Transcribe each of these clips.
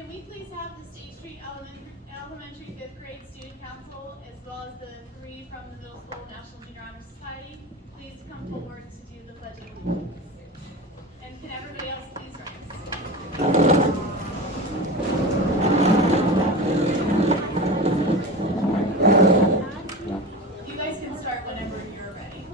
Can we please have the State Street Elementary 5th grade student council, as well as the 3 from the middle school National Junior Honor Society, please come forward to do the pledge of allegiance. And can everybody else please rise? You guys can start whenever you're ready.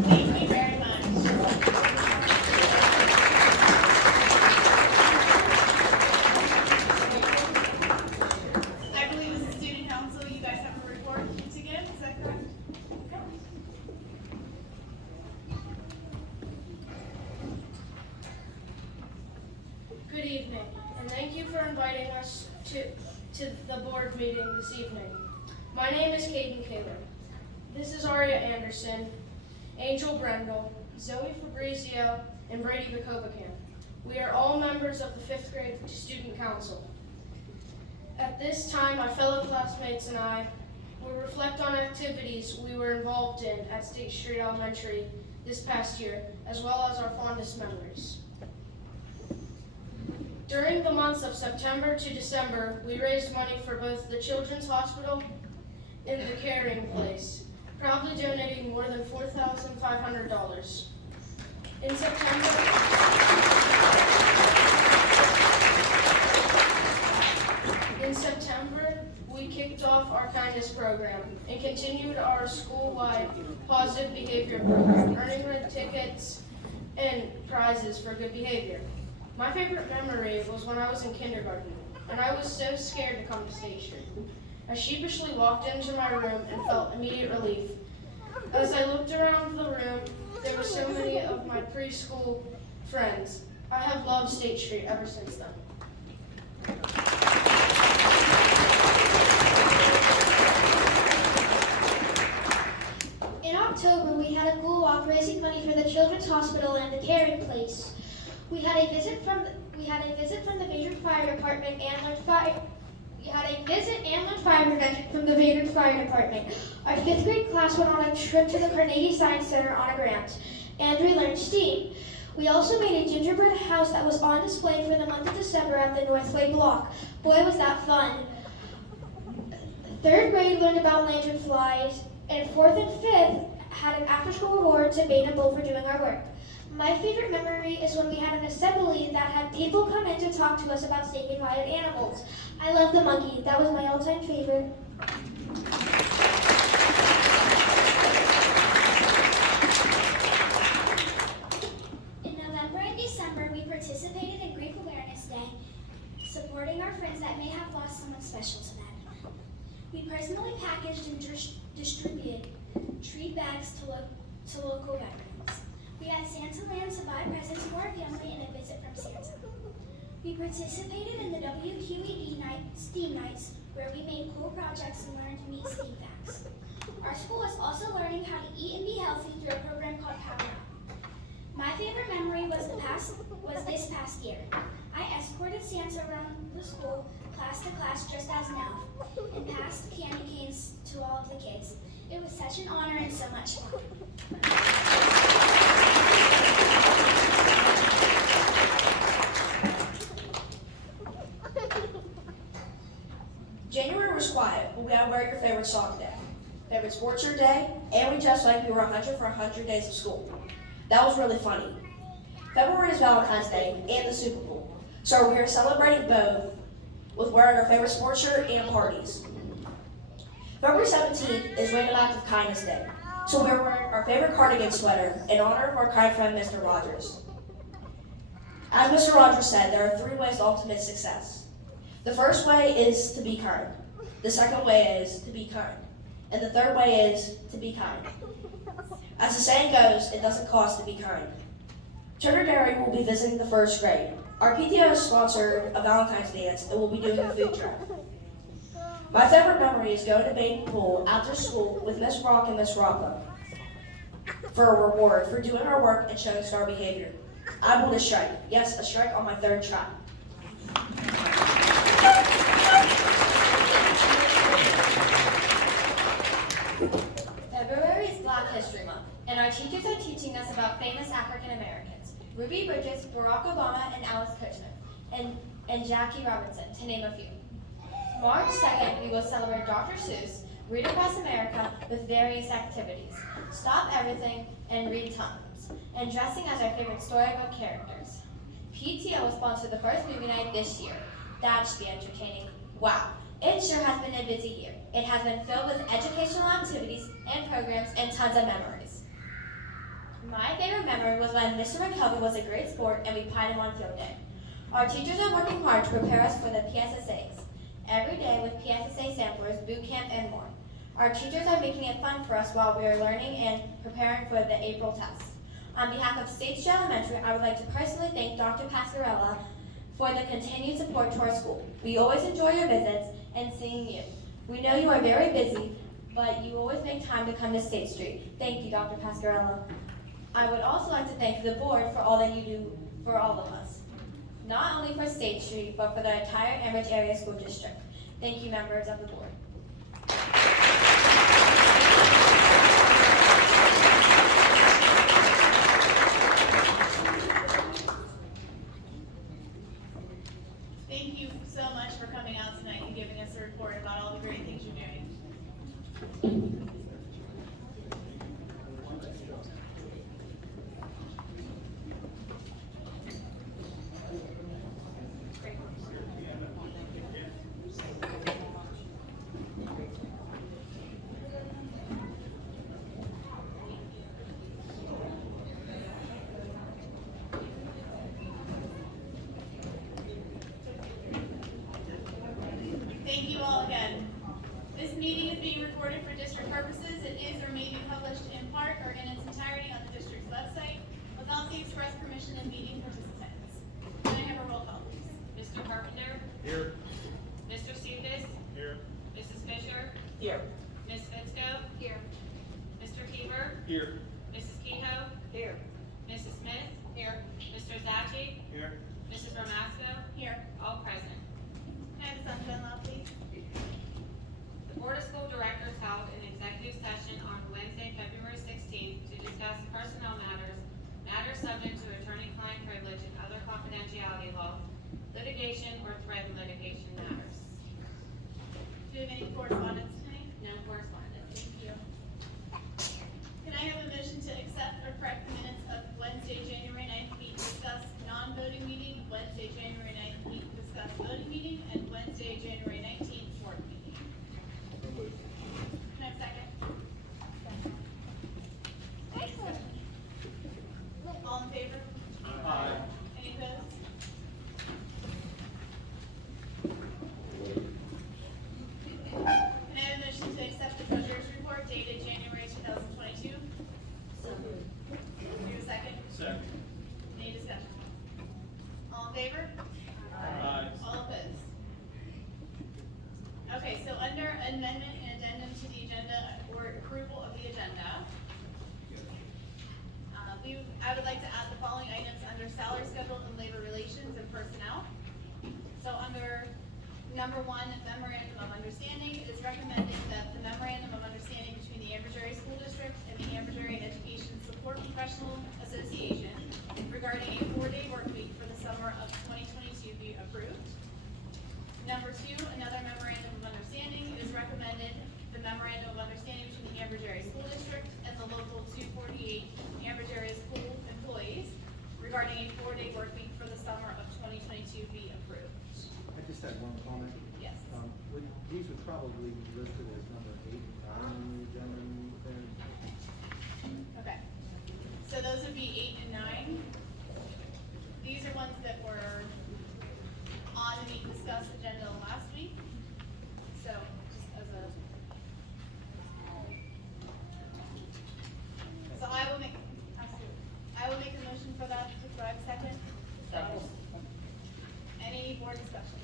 Thank you very much. I believe as a student council, you guys have a report to give, is that correct? Okay. Good evening, and thank you for inviting us to the board meeting this evening. My name is Caden Kaler. This is Aria Anderson, Angel Brendel, Zoe Fabrizio, and Brady Bakovacan. We are all members of the 5th grade student council. At this time, my fellow classmates and I will reflect on activities we were involved in at State Street Elementary this past year, as well as our fondest memories. During the months of September to December, we raised money for both the Children's Hospital and the Caring Place, proudly donating more than $4,500. In September, we kicked off our kindness program and continued our school-wide positive behavior program, earning red tickets and prizes for good behavior. My favorite memory was when I was in kindergarten, and I was so scared to come to State Street. I sheepishly walked into my room and felt immediate relief. As I looked around the room, there were so many of my preschool friends. I have loved State Street ever since then. In October, we had a cool walk raising money for the Children's Hospital and the Caring Place. We had a visit from the Vader Fire Department and learned fire prevention from the Vader Fire Department. Our 5th grade class went on a trip to the Carnegie Science Center on a grant, and we learned STEAM. We also made a gingerbread house that was on display for the month of December at the Northway block. Boy, was that fun. 3rd grade learned about lanternflies, and 4th and 5th had an after-school reward to bait and bowl for doing our work. My favorite memory is when we had an assembly that had people come in to talk to us about saving wild animals. I love the monkey. That was my all-time favorite. In November and December, we participated in Grief Awareness Day, supporting our friends that may have lost someone special to them. We personally packaged and distributed tree bags to local veterans. We had Santa Land to buy presents for our family and a visit from Santa. We participated in the WQED STEAM Nights, where we made cool projects and learned neat STEAM facts. Our school is also learning how to eat and be healthy through a program called Power Up. My favorite memory was this past year. I escorted Santa around the school, class to class, just as an elf, and passed candy canes to all of the kids. It was such an honor and so much fun. January was quiet, but we had Wear Your Favorite Song Day, Favorite Sports Shirt Day, and we dressed like we were 100 for 100 days of school. That was really funny. February is Valentine's Day and the Super Bowl, so we are celebrating both with wearing our favorite sports shirt and parties. February 17th is Ring an Act of Kindness Day, so we are wearing our favorite cardigan sweater in honor of our kind friend, Mr. Rogers. As Mr. Rogers said, there are 3 ways to ultimate success. The first way is to be kind. The second way is to be kind. And the third way is to be kind. As the saying goes, it doesn't cost to be kind. Turner Dairy will be visiting the 1st grade. Our PTO has sponsored a Valentine's dance and will be doing a food truck. My favorite memory is going to Baden Pool after school with Miss Rock and Miss Rocco for a reward for doing our work and showing star behavior. I won a strike. Yes, a strike on my third try. February is Black History Month, and our teachers are teaching us about famous African Americans, Ruby Bridges, Barack Obama, and Alice Cushman, and Jackie Robinson, to name a few. March 2nd, we will celebrate Dr. Seuss, Read Across America, with various activities. Stop everything and read tons, and dressing as our favorite storybook characters. PTO will sponsor the first movie night this year. That should be entertaining. Wow, it sure has been a busy year. It has been filled with educational activities and programs and tons of memories. My favorite memory was when Mr. McCovey was a great sport and we pied him on field day. Our teachers are working hard to prepare us for the PSSAs. Every day with PSSA samplers, boot camp, and more. Our teachers are making it fun for us while we are learning and preparing for the April test. On behalf of State Street Elementary, I would like to personally thank Dr. Pascarella for the continued support to our school. We always enjoy your visits and seeing you. We know you are very busy, but you always make time to come to State Street. Thank you, Dr. Pascarella. I would also like to thank the board for all that you do for all of us. Not only for State Street, but for the entire Ambridge Area School District. Thank you, members of the board. Thank you so much for coming out tonight and giving us a report about all the great things you're doing. Thank you all again. This meeting is being recorded for district purposes. It is or may be published in part or in its entirety on the district's website without the express permission of meeting participants. Can I have a roll call, please? Mr. Carpenter? Here. Mr. Cephas? Here. Mrs. Fisher? Here. Ms. Fitzko? Here. Mr. Teever? Here. Mrs. Kehoe? Here. Mrs. Smith? Here. Mr. Zachi? Here. Mrs. Romasco? Here. All present. Can I have the sunshine law, please? The Board of School Directors held an executive session on Wednesday, February 16th to discuss personnel matters, matters subject to attorney-client privilege and other confidentiality laws, litigation or threat in litigation matters. Do you have any correspondence tonight? No correspondence. Thank you. Can I have a motion to accept or correct the minutes of Wednesday, January 9th, meeting discuss non-voting meeting, Wednesday, January 9th, meeting discuss voting meeting, and Wednesday, January 19th, board meeting? Can I have a second? Any discussion? All in favor? Aye. Any opposed? Can I have a motion to accept the treasurer's report dated January 2022? So moved. Do you have a second? Second. Any discussion? All in favor? Aye. All opposed? Okay, so under amendment and addendum to the agenda or approval of the agenda, I would like to add the following items under salary schedule and labor relations and personnel. So under number 1, memorandum of understanding, it is recommended that the memorandum of understanding between the Ambridge Area School District and the Ambridge Area Education Support Professional Association regarding a 4-day work week for the summer of 2022 be approved. Number 2, another memorandum of understanding, it is recommended the memorandum of understanding between the Ambridge Area School District and the local 248 Ambridge Area School employees regarding a 4-day work week for the summer of 2022 be approved. I just had one comment. Yes. These would probably be listed as number 8 and 9 on the agenda. Okay. So those would be 8 and 9. These are ones that were on the meet and discuss agenda last week. So just as a. So I will make a motion for that. Do I have a second? Second. Any board discussion?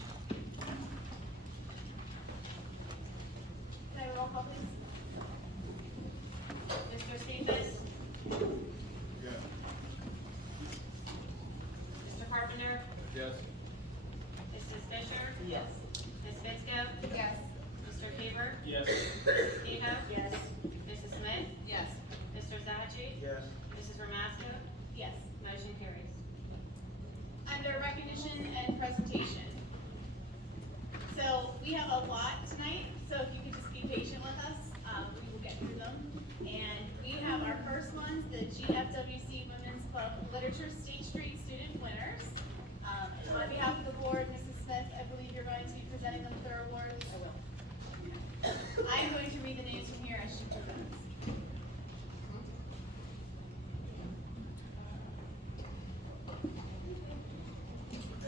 call, please. Mr. Cephas? Yes. Mr. Carpenter? Yes. Mrs. Fisher? Yes. Ms. Fitzko? Yes. Mr. Faber? Yes. Mrs. Keto? Yes. Mrs. Smith? Yes. Mr. Zachary? Yes. Mrs. Ramasco? Yes. Motion carries. Under recognition and presentation. So we have a lot tonight, so if you could just be patient with us, we will get through them. And we have our first ones, the GFWC Women's Club Literature State Street Student Winners. And on behalf of the board, Mrs. Smith, I believe you're going to be presenting them with their awards. I will. I'm going to read the names from here as she presents.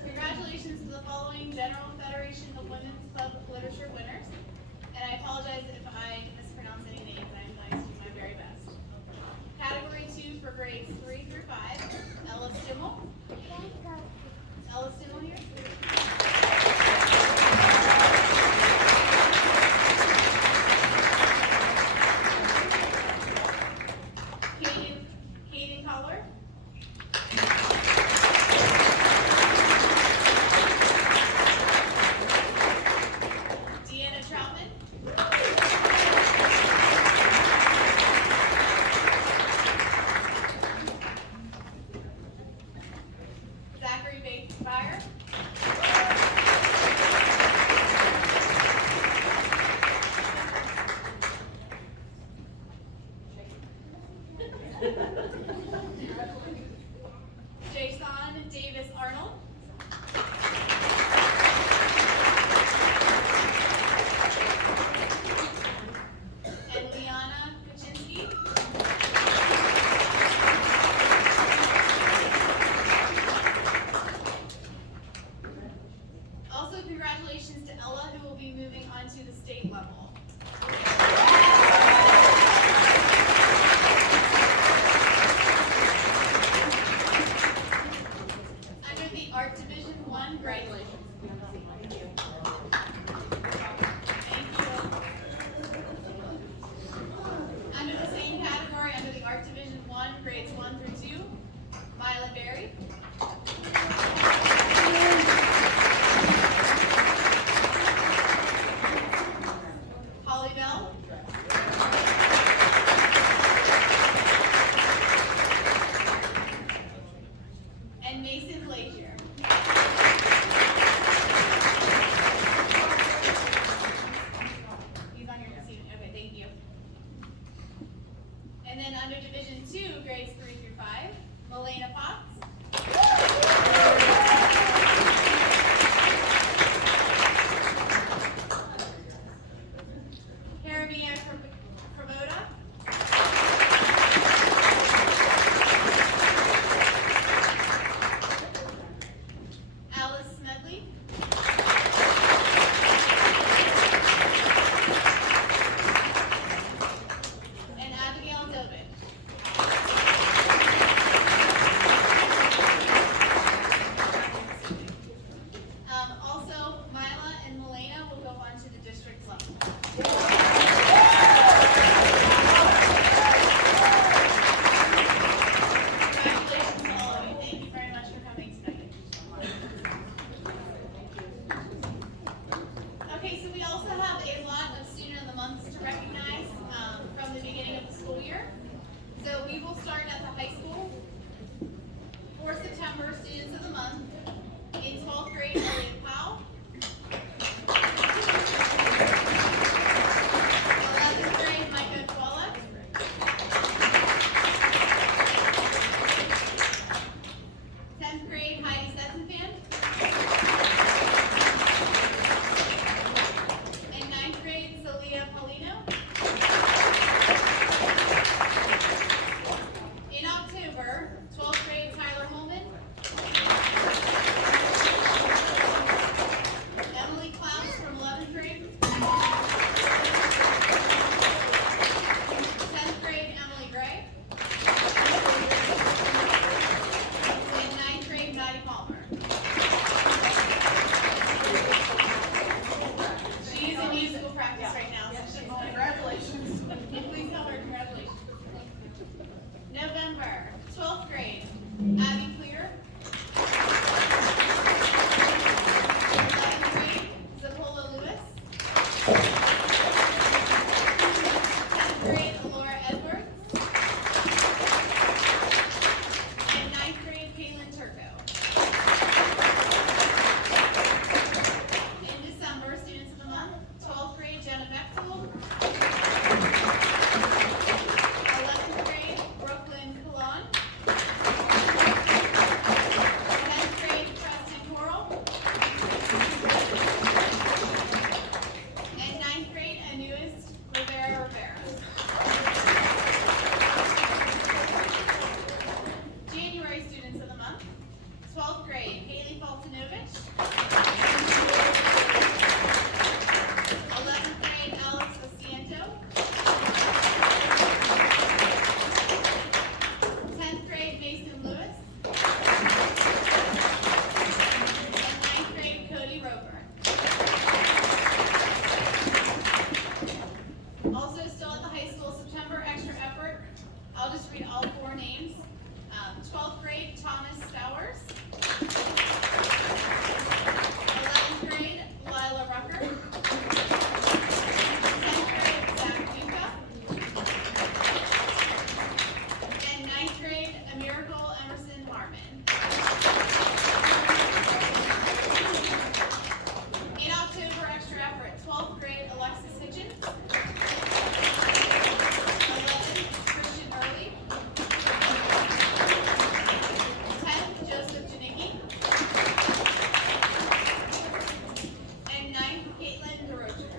Congratulations to the following General Federation of Women's Club Literature winners. And I apologize if I mispronounce any names, I'm going to do my very best. Category 2 for grades 3 through 5, Ella Stimmel. Is Ella Stimmel here? Kaden Collar. Deanna Troutman. Zachary Baker. Jason Davis Arnold. And Liana Kaczynski. Also, congratulations to Ella, who will be moving on to the state level. Under the Art Division 1, grade. Thank you. Under the same category, under the Art Division 1, grades 1 through 2, Mila Berry. Holly Bell. And Mason Glazier. He's on your student. Okay, thank you. And then under Division 2, grades 3 through 5, Melena Potts. Karamia Kravoda. Alice Smedley. And Abigail Dobin. Also, Mila and Melena will go on to the district level. Congratulations to all of you. Thank you very much for coming tonight. Okay, so we also have a lot of Student of the Months to recognize from the beginning of the school year. So we will start at the high school. For September, Students of the Month, in 12th grade, Elliot Powell. 11th grade, Micah Twala. 10th grade, Heidi Setzenfan. And 9th grade, Celia Paulino. In October, 12th grade, Tyler Holman. 10th grade, Laura Edwards. And 9th grade, Caitlin Turco. In December, students of the month, 12th grade, Jenna Bechtel. 11th grade, Brooklyn Kalan. 10th grade, Preston Coral. And 9th grade, Anuist Rivera. January students of the month, 12th grade, Haley Faltinovich. 11th grade, Alex Asiento. 10th grade, Mason Lewis. And 9th grade, Cody Roburn. Also still at the high school, September extra effort. I'll just read all 4 names. 12th grade, Thomas Stowers. 11th grade, Lila Rucker. 10th grade, Zach Duca. And 9th grade, a Miracle Emerson Harmon. In October extra effort, 12th grade, Alexis Hitchens. 11th, Christian Early. 10th, Joseph Janicki. And 9th, Caitlin DeRocher.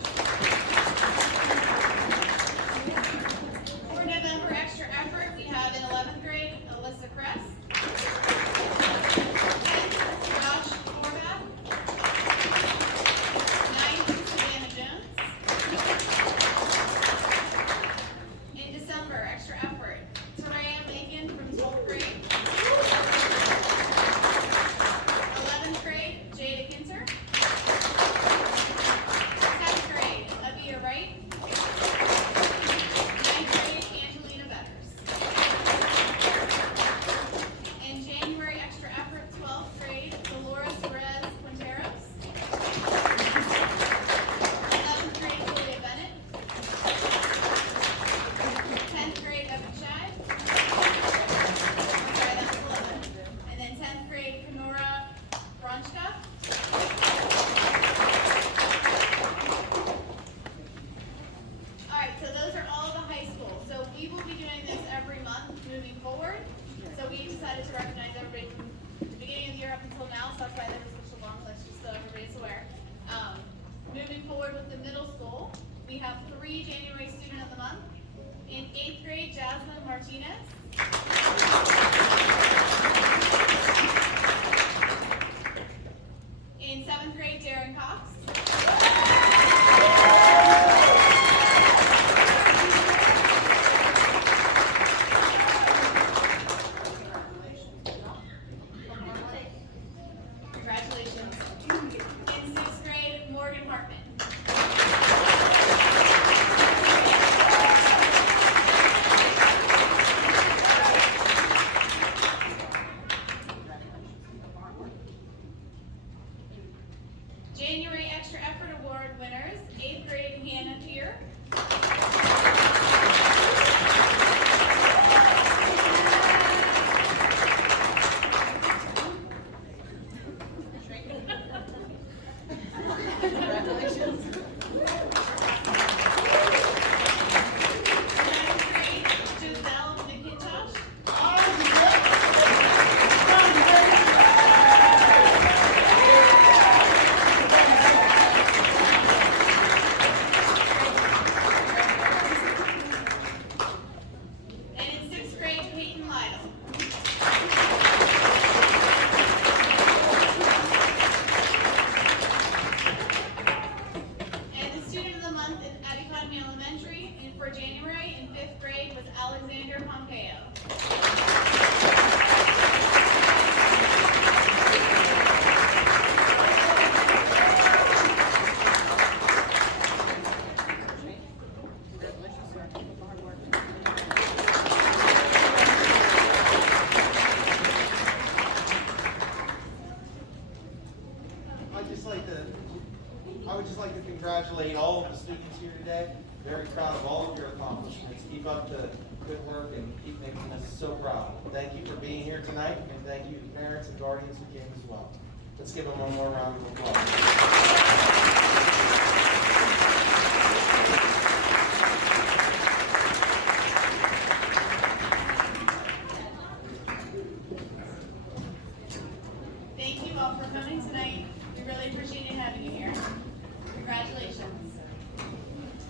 For November extra effort, we have in 11th grade, Alyssa Kress. 10th, Josh Horvath. 9th, Savannah Jones. In December, extra effort, Taraya Macon from 12th grade. 11th grade, Jada Kinzer. 10th grade, Avia Wright. 9th grade, Angelina Betters. In January, extra effort, 12th grade, Dolores Perez Quinteros. 11th grade, Julia Bennett. 10th grade, Evan Shad. Sorry, that was 11. And then 10th grade, Kenora Bronchka. All right, so those are all the high schools. So we will be doing this every month moving forward. So we decided to recognize everybody from the beginning of the year up until now, so that's why there was such a long list, just so everybody's aware. Moving forward with the middle school, we have 3 January student of the month. In 8th grade, Jasmine Martinez. In 7th grade, Darren Cox. Congratulations. In 6th grade, Morgan Hartman. January Extra Effort Award winners, 8th grade, Hannah Tier. Giselle McIntosh. And in 6th grade, Peyton Lytle. And the student of the month in Abercrombie Elementary, and for January in 5th grade was Alexander Pompeo. I would just like to congratulate all of of the students here today. Very proud of all of your accomplishments. Keep up the good work and keep making us so proud. Thank you for being here tonight, and thank you to parents and guardians who came as well. Let's give them one more round of applause. Thank you all for coming tonight. We really appreciated having you here. Congratulations.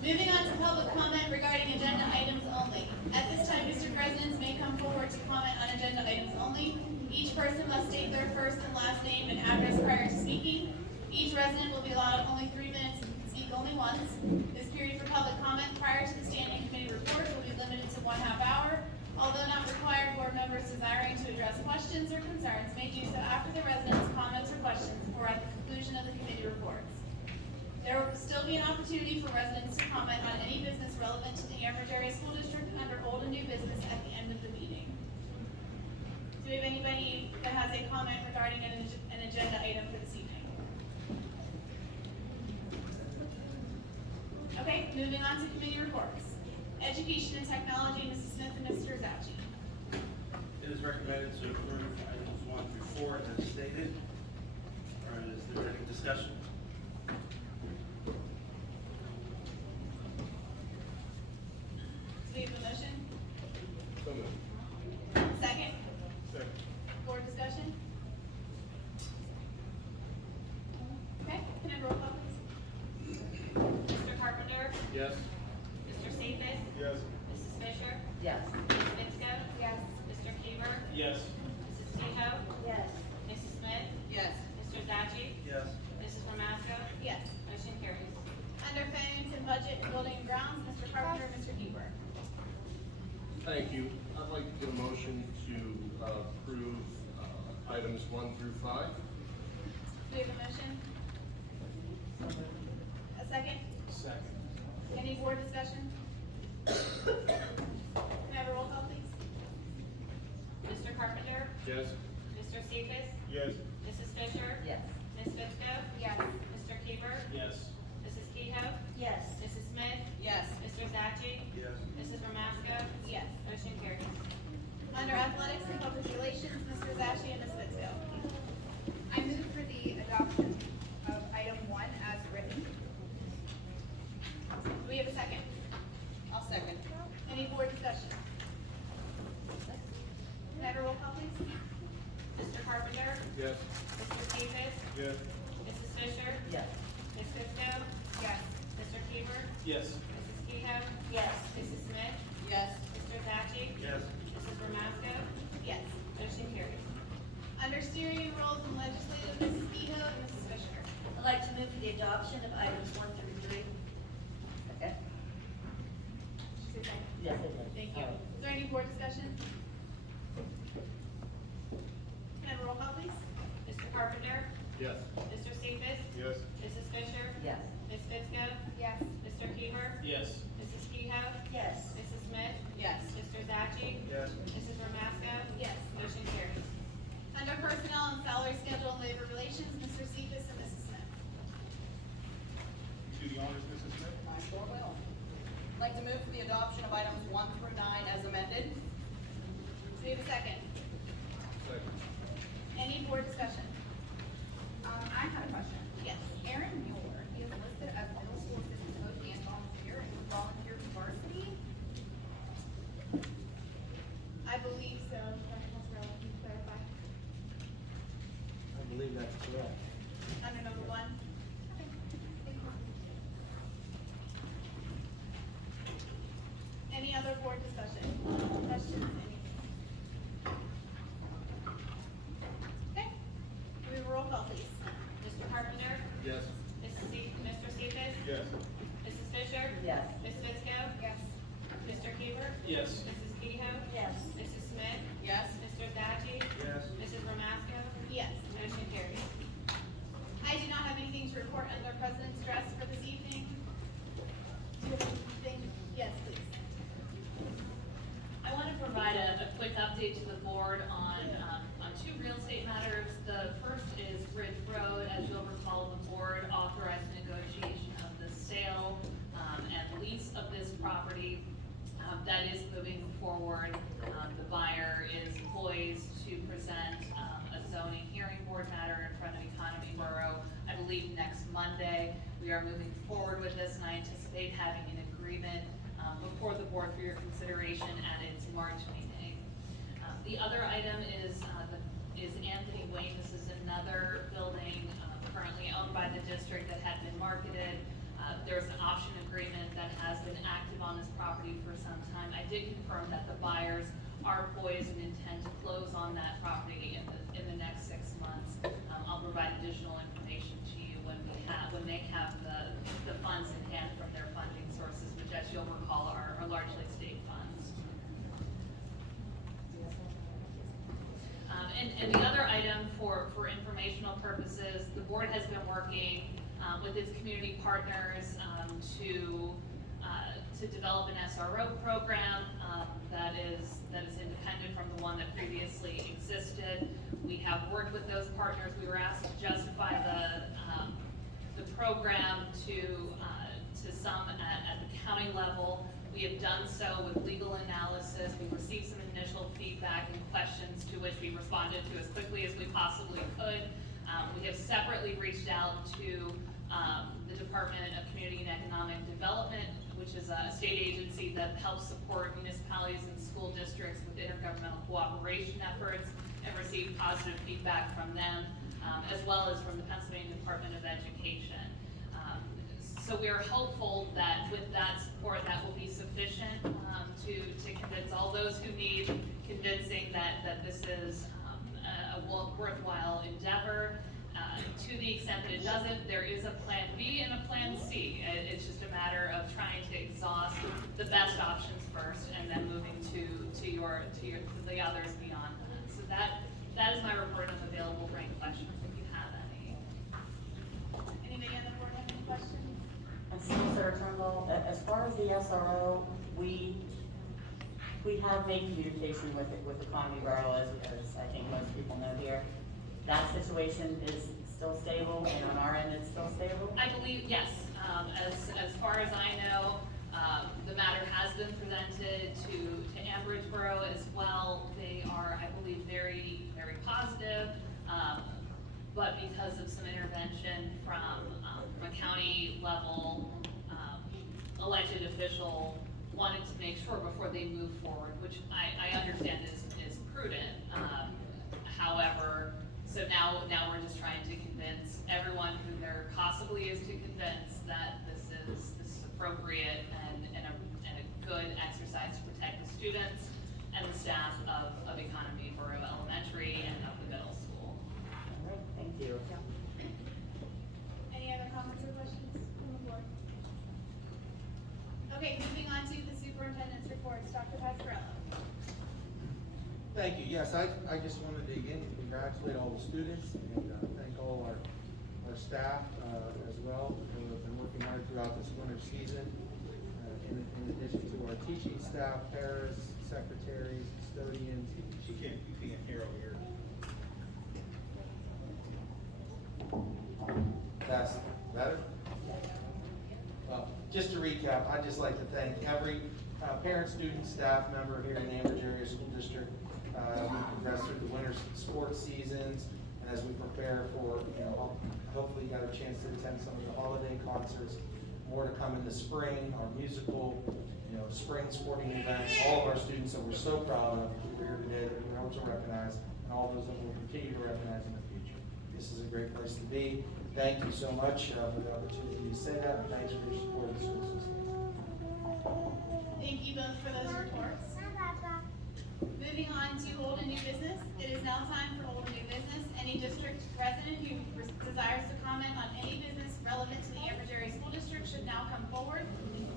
Moving on to public comment regarding agenda items only. At this time, district residents may come forward to comment on agenda items only. Each person must state their first and last name and address prior to speaking. Each resident will be allowed only 3 minutes and can speak only once. This period for public comment prior to the standing committee reports will be limited to 1/2 hour. Although not required, board members desiring to address questions or concerns may do so after the residents' comments or questions or at the conclusion of the committee reports. There will still be an opportunity for residents to comment on any business relevant to the Amherst Area School District under old and new business at the end of the meeting. Do we have anybody that has a comment regarding an agenda item for this evening? Okay, moving on to committee reports. Education and Technology, Mrs. Smith and Mr. Zauchi. It is recommended to approve items 1 through 4 as stated. Or is there any discussion? Do we have a motion? So moved. Second? Second. Board discussion? Okay, can I have roll call please? Mr. Carpenter? Yes. Mr. Cephas? Yes. Mrs. Fisher? Yes. Ms. Fitzko? Yes. Mr. Keever? Yes. Mrs. Kehoe? Yes. Mrs. Smith? Yes. Mr. Zaggi? Yes. Mrs. Ramasco? Yes. Motion carries. Under Finance and Budget and Building and Grounds, Mr. Carpenter and Mr. Keeper. Thank you. I'd like to get a motion to approve items 1 through 5. Do we have a motion? A second? Second. Any board discussion? Can I have a roll call please? Mr. Carpenter? Yes. Mr. Cephas? Yes. Mrs. Fisher? Yes. Ms. Fitzko? Yes. Mr. Keever? Yes. Mrs. Kehoe? Yes. Mrs. Smith? Yes. Mr. Zaggi? Yes. Mrs. Ramasco? Yes. Motion carries. Under Athletics and Public Relations, Mr. Zashie and Ms. Fitzko. I move for the adoption of item 1 as written. Do we have a second? I'll second. Any board discussion? Can I have a roll call please? Mr. Carpenter? Yes. Mr. Cephas? Yes. Mrs. Fisher? Yes. Ms. Fitzko? Yes. Mr. Keever? Yes. Mrs. Kehoe? Yes. Mrs. Smith? Yes. Mr. Zaggi? Yes. Mrs. Ramasco? Yes. Motion carries. Under Steering Roles and Legislative, Mrs. Kehoe and Mrs. Fisher. I'd like to move for the adoption of items 1 through 3. Okay. She said second. Yes, it is. Thank you. Is there any board discussion? Can I have a roll call please? Mr. Carpenter? Yes. Mr. Cephas? Yes. Mrs. Fisher? Yes. Ms. Fitzko? Yes. Mr. Keever? Yes. Mrs. Kehoe? Yes. Mrs. Smith? Yes. Mr. Zaggi? Yes. Mrs. Ramasco? Yes. Motion carries. Under Personnel and Salary Schedule and Labor Relations, Mr. Cephas and Mrs. Smith. Do the honors, Mrs. Smith? I sure will. I'd like to move for the adoption of items 1 through 9 as amended. Do we have a second? Second. Any board discussion? I had a question. Yes. Aaron Mueller, he is listed as middle school assistant coach and volunteer in volunteer varsity. I believe so. Dr. Pascarella, can you clarify? I believe that's correct. Under number 1. Any other board discussion? Questions, anything? Okay. Do we have a roll call, please? Mr. Carpenter? Yes. Mr. Cephas? Yes. Mrs. Fisher? Yes. Ms. Fitzko? Yes. Mr. Keever? Yes. Mrs. Kehoe? Yes. Mrs. Smith? Yes. Mr. Zaggi? Yes. Mrs. Ramasco? Yes. Motion carries. I do not have anything to report under President's address for this evening. Do you have anything? Yes, please. I want to provide a quick update to the board on 2 real estate matters. The first is Ridge Road. As you'll recall, the board authorized negotiation of the sale that is moving forward. The buyer is poised to present a zoning hearing board matter in front of Economy Borough, I believe next Monday. We are moving forward with this, and I anticipate having an agreement before the board for your consideration at its March meeting. The other item is Anthony Wayne. This is another building currently owned by the district that had been marketed. There's an option agreement that has been active on this property for some time. I did confirm that the buyers are poised and intend to close on that property in the next 6 months. I'll provide additional information to you when they have the funds in hand from their funding sources, which, as you'll recall, are largely state funds. And the other item for informational purposes, the board has been working with its community partners to develop an SRO program that is independent from the one that previously existed. We have worked with those partners. We were asked to justify the program to some at the county level. We have done so with legal analysis. We received some initial feedback and questions to which we responded to as quickly as we possibly could. We have separately reached out to the Department of Community and Economic Development, which is a state agency that helps support municipalities and school districts with intergovernmental cooperation efforts, and received positive feedback from them, as well as from the Pennsylvania Department of Education. So we are hopeful that with that support, that will be sufficient to convince all those who need convincing that this is a worthwhile endeavor. To the extent that it doesn't, there is a plan B and a plan C. It's just a matter of trying to exhaust the best options first, and then moving to the others beyond that. So that is my report. I'm available for any questions if you have any. Anybody on the board have any questions? Senator Turnbull, as far as the SRO, we have made communication with Economy Borough, as I think most people know here. That situation is still stable, and on our end, it's still stable? I believe, yes. As far as I know, the matter has been presented to Ambridge Borough as well. They are, I believe, very, very positive, but because of some intervention from a county level elected official, wanted to make sure before they move forward, which I understand is prudent. However, so now we're just trying to convince everyone who there possibly is to convince that this is appropriate and a good exercise to protect the students and the staff of Economy Borough Elementary and of the middle school. All right, thank you. Any other comments or questions from the board? Okay, moving on to the superintendent's reports. Dr. Pascarello. Thank you. Yes, I just wanted to again congratulate all the students and thank all our staff as well who have been working hard throughout this winter season. In addition to our teaching staff, paras, secretaries, custodians. You can't hear over here. That's better? Well, just to recap, I'd just like to thank every parent, student, staff member here in the Ambridge Area School District. We progress through the winter sports seasons, and as we prepare for, hopefully you got a chance to attend some of the holiday concerts. More to come in the spring, our musical, spring sporting events. All of our students that we're so proud of who are here today that we hope to recognize, and all those that we'll continue to recognize in the future. This is a great place to be. Thank you so much for the opportunity to say that, and thanks for your support of the school system. Thank you both for those reports. Moving on to old and new business. It is now time for old and new business. Any district resident who desires to comment on any business relevant to the Ambridge Area School District should now come forward.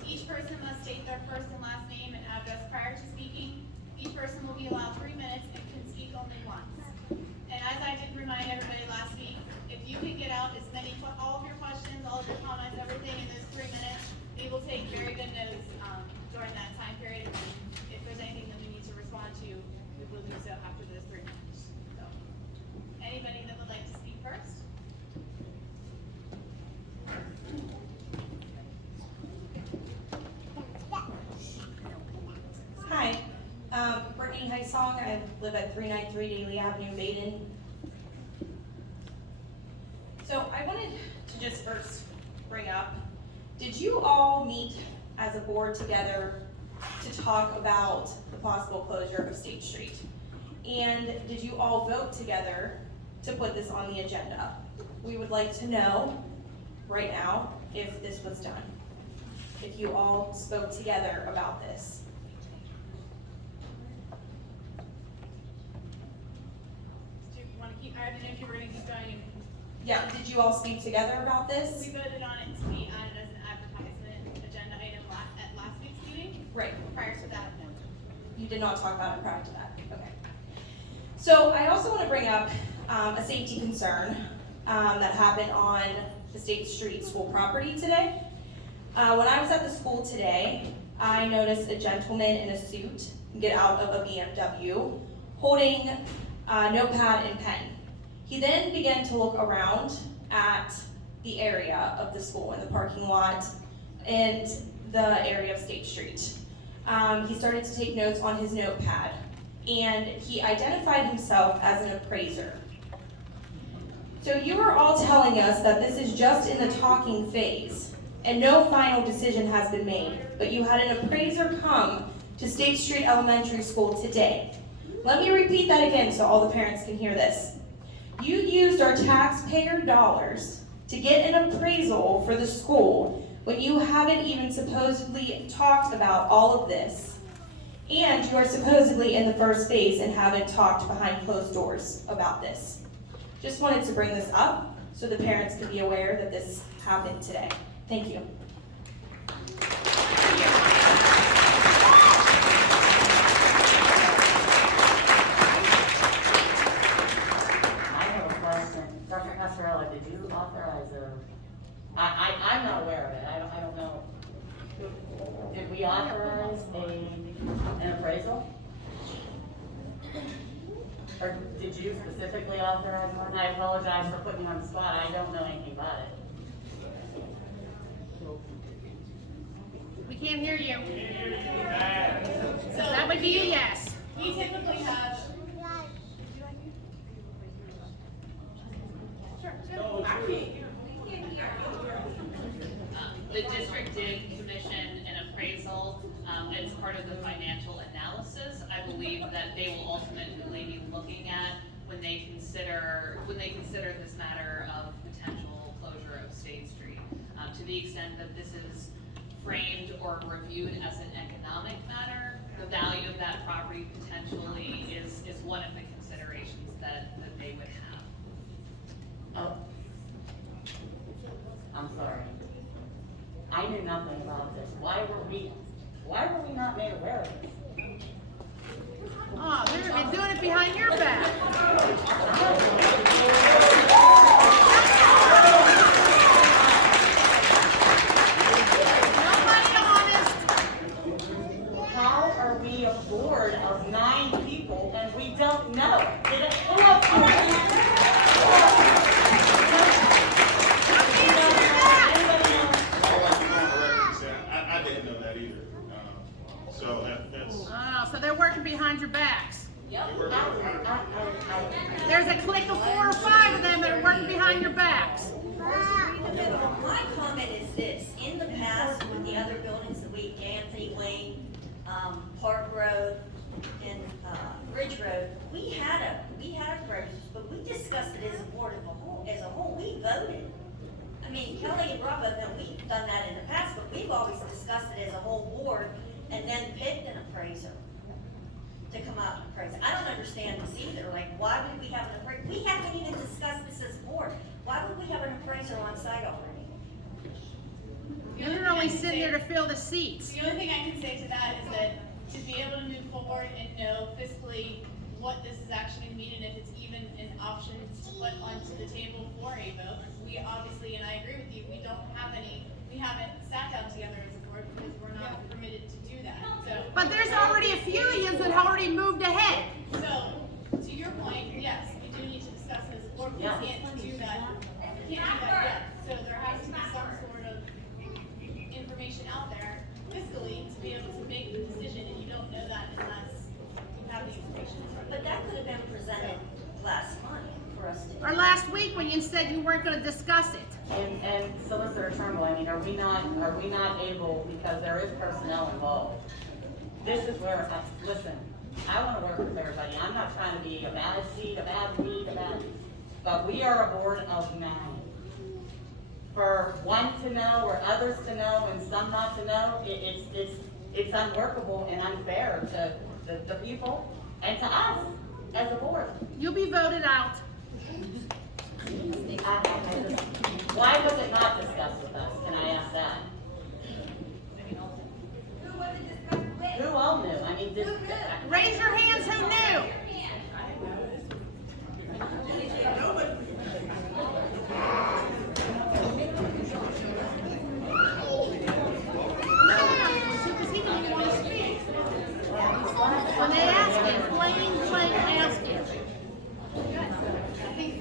Each person must state their first and last name and address prior to speaking. Each person will be allowed 3 minutes and can speak only once. And as I did remind everybody last week, if you can get out all of your questions, all of your comments, everything in those 3 minutes, we will take very good notes during that time period. If there's anything that we need to respond to, we will do so after those 3 minutes. So, anybody that would like to speak first? Song. I live at 393 Daly Avenue, Baden. So I wanted to just first bring up, did you all meet as a board together to talk about the possible closure of State Street? And did you all vote together to put this on the agenda? We would like to know right now if this was done. If you all spoke together about this. Do you want to keep, I didn't know if you were going to keep going. Yeah, did you all speak together about this? We voted on it to be added as an advertisement agenda item at last week's meeting. Right. Prior to that. You did not talk about it prior to that, okay. So I also want to bring up a safety concern that happened on the State Street school property today. When I was at the school today, I noticed a gentleman in a suit get out of a BMW holding a notepad and pen. He then began to look around at the area of the school, in the parking lot and the area of State Street. He started to take notes on his notepad, and he identified himself as an appraiser. So you are all telling us that this is just in the talking phase, and no final decision has been made, but you had an appraiser come to State Street Elementary School today. Let me repeat that again so all the parents can hear this. You used our taxpayer dollars to get an appraisal for the school when you haven't even supposedly talked about all of this. And you are supposedly in the first phase and haven't talked behind closed doors about this. Just wanted to bring this up so the parents could be aware that this happened today. Thank you. I have a question. Dr. Pascarella, did you authorize I'm not aware of it. I don't know. Did we authorize an appraisal? Or did you specifically authorize one? I apologize for putting you on the spot. I don't know anything about it. We can't hear you. So That would be a yes. we typically have. The district did commission an appraisal. It's part of the financial analysis. I believe that they will ultimately be looking at when they consider this matter of potential closure of State Street. To the extent that this is framed or reviewed as an economic matter, the value of that property potentially is one of the considerations that they would have. Oh. I'm sorry. I knew nothing about this. Why were we not made aware of this? Oh, they've been doing it behind your back. Nobody honest. How are we a board of 9 people and we don't know? I didn't know that either. So that's. Oh, so they're working behind your backs. Yep. There's a clique of 4 or 5 of them that are working behind your backs. My comment is this: in the past, with the other buildings that we, Anthony Lane, Park Road, and Ridge Road, we had appraisals, but we discussed it as a board as a whole. We voted. I mean, Kelly and Rob, we've done that in the past, but we've always discussed it as a whole board and then picked an appraiser to come out and appraise. I don't understand this either. Like, why would we have an appraiser? We haven't even discussed this as a board. Why would we have an appraiser on site already? You're only sitting there to fill the seats. The only thing I can say to that is that to be able to move forward and know fiscally what this is actually going to mean and if it's even an option to put onto the table for a vote, we obviously, and I agree with you, we haven't sat down together as a board because we're not permitted to do that. So, But there's already a few of you that already moved ahead. so to your point, yes, we do need to discuss it as a board. We Yeah. can't do that. We can't do that yet. So there has to be some sort of information out there fiscally to be able to make the decision, and you don't know that unless you have have the information. But that could have been presented last month for us to. Or last week when you said you weren't gonna discuss it. And Solicitor Turnbull, I mean, are we not able, because there is personnel involved? This is where, listen, I wanna work with everybody. I'm not trying to be a bad seed, a bad weed, but we are a board of 9. For one to know or others to know and some not to know, it's unworkable and unfair to the people and to us as a board. You'll be voted out. Why was it not discussed with us? Can I ask that? Who all knew? I mean, Raise your hands who knew. When they ask him, plain ask him.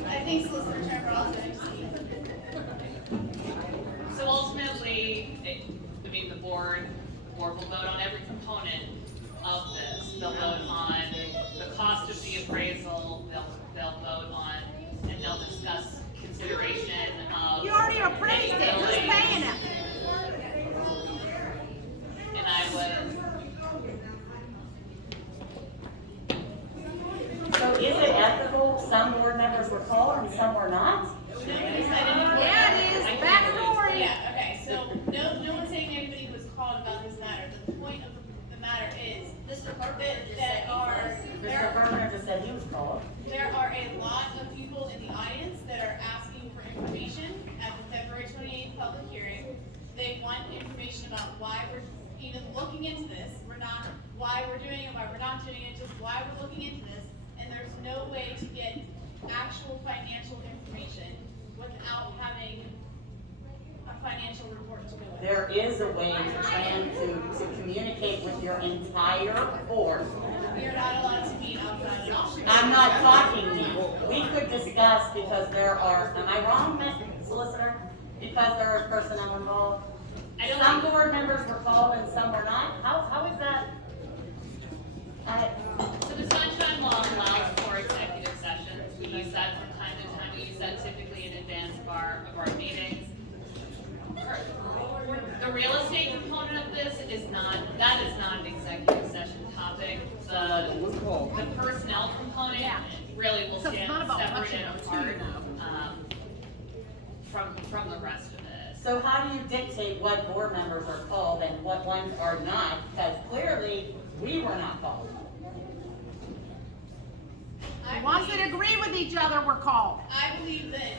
I think Solicitor Turnbull also understands. So ultimately, I mean, the board will vote on every component of this. They'll vote on the cost of the appraisal, they'll vote on, and they'll discuss consideration of. You already appraised it, who's paying it? And I was. So is it ethical? Some board members were called and some were not? Yeah, it is. Backstory. Yeah, okay, so no one's saying anybody was called about this matter. The point of the matter is Mr. Carpenter just that said he are, Mr. Berner just said he was called. there are a lot of people in the audience that are asking for information at the February 28th public hearing. They want information about why we're even looking into this. We're not, why we're doing it, why we're not doing it, just why we're looking into this. And there's no way to get actual financial information without having a financial report to go with. There is a way to communicate with your entire board. We are not allowed to meet outside of office. I'm not talking meeting. We could discuss because there are, am I wrong, Ms. Solicitor? Because there are personnel involved? Some board members were called and some were not? How is that? So the Sunshine Law allows for executive sessions. We use that from time to time. We use that typically in advance of our meetings. The real estate component of this is not an executive session topic. The personnel component really will stand separate and apart from the rest of it. So how do you dictate what board members are called and what ones are not? Because clearly, we were not called. The ones that agree with each other were called. I believe that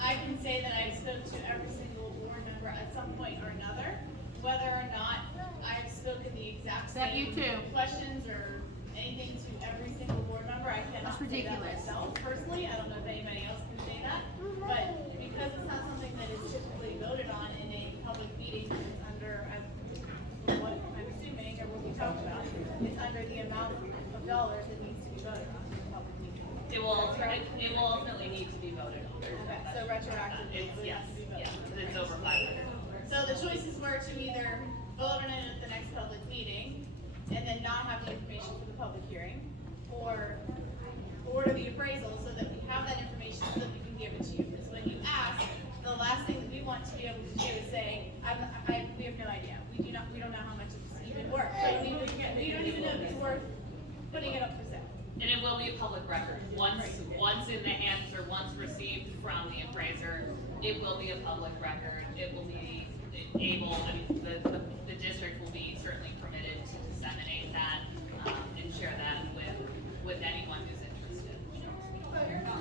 I can say that I spoke to every single board member at some point or another, whether or not I've spoken the exact Except you same two. questions or anything to every single board member. I cannot That's say that ridiculous. myself personally. I don't know if anybody else can say that, but because it's not something that is typically voted on in a public meeting, it's under, what I'm assuming, or what we talked about, it's under the amount of dollars that needs to be voted on in a public meeting. It will ultimately need to be voted on. Okay, so retroactive. Yes, it's over 500. So the choices were to either vote on it at the next public meeting and then not have the information for the public hearing, or order the appraisal so that we have that information so that we can give it to you. Because when you ask, the last thing that we want to be able to do is say, we have no idea. We don't know how much it's even worth. Like, we don't even know if it's worth putting it up for sale. And it will be a public record. Once in the hands or once received from the appraiser, it will be a public record. It will be able, I mean, the district will be certainly permitted to disseminate that and share that with anyone who's interested.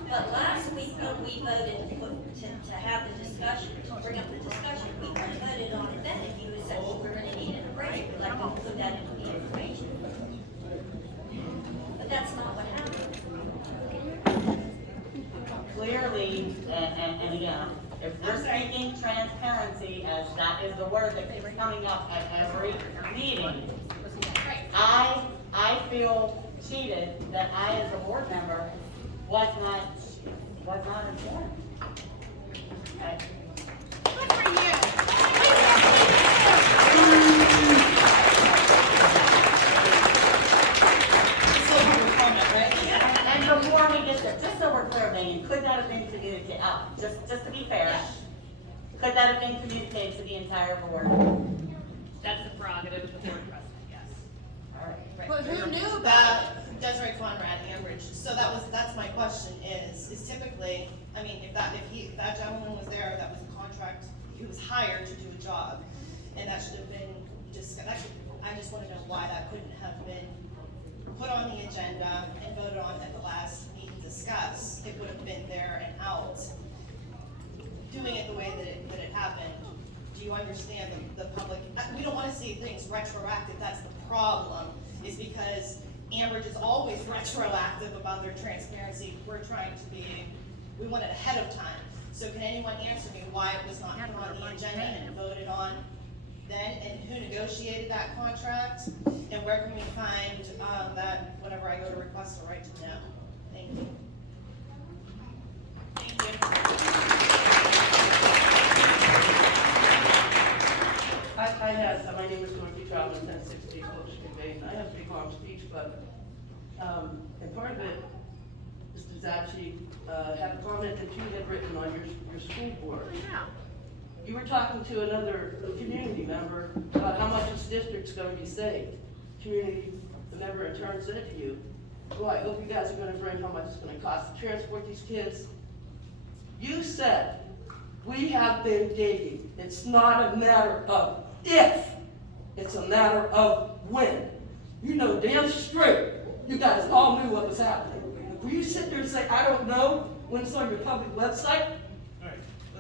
But last week when we voted to have the discussion, to bring up the discussion, we would have voted on it then if you had said, well, we're gonna need an appraisal, like we'll put that into the information. But that's not what happened. Clearly, and again, if we're speaking transparency, as that is the word that keeps coming up at every meeting, I feel cheated that I, as a board member, was not informed. Okay. Good for you. entire board? That's the prerogative of the board president, yes. All right. But who knew about That, Desiree Conrad, Ambridge, so that's my question is typically, I mean, if that gentleman was there, that was a contract, he was hired to do a job, and that should have been I just wanna know why that couldn't have been put on the agenda and voted on at the last meeting discussed. It would have been there and out, doing it the way that it happened. Do you understand the public, we don't wanna see things retroactive, that's the problem, is because Ambridge is always retroactive about their transparency. We want it ahead of time. So can anyone answer me why it was not put on the agenda and voted on then, and who negotiated that contract? And where can we find that whenever I go to request a right to know? Thank you. Thank you. I have, my name is Dorothy Troutman, 1060 Coach Bay. I have a big long speech, but, and part of it, Mr. Zapchi, had a comment that you had written on your school board. Yeah. You were talking to another community member about how much this district's gonna be saved. Community member in turn said to you, well, I hope you guys are gonna bring how much it's gonna cost to transport these kids. You said, we have been digging. It's not a matter of if, it's a matter of when. You know damn straight, you guys all knew what was happening. Will you sit there and say, I don't know, when it's on your public website?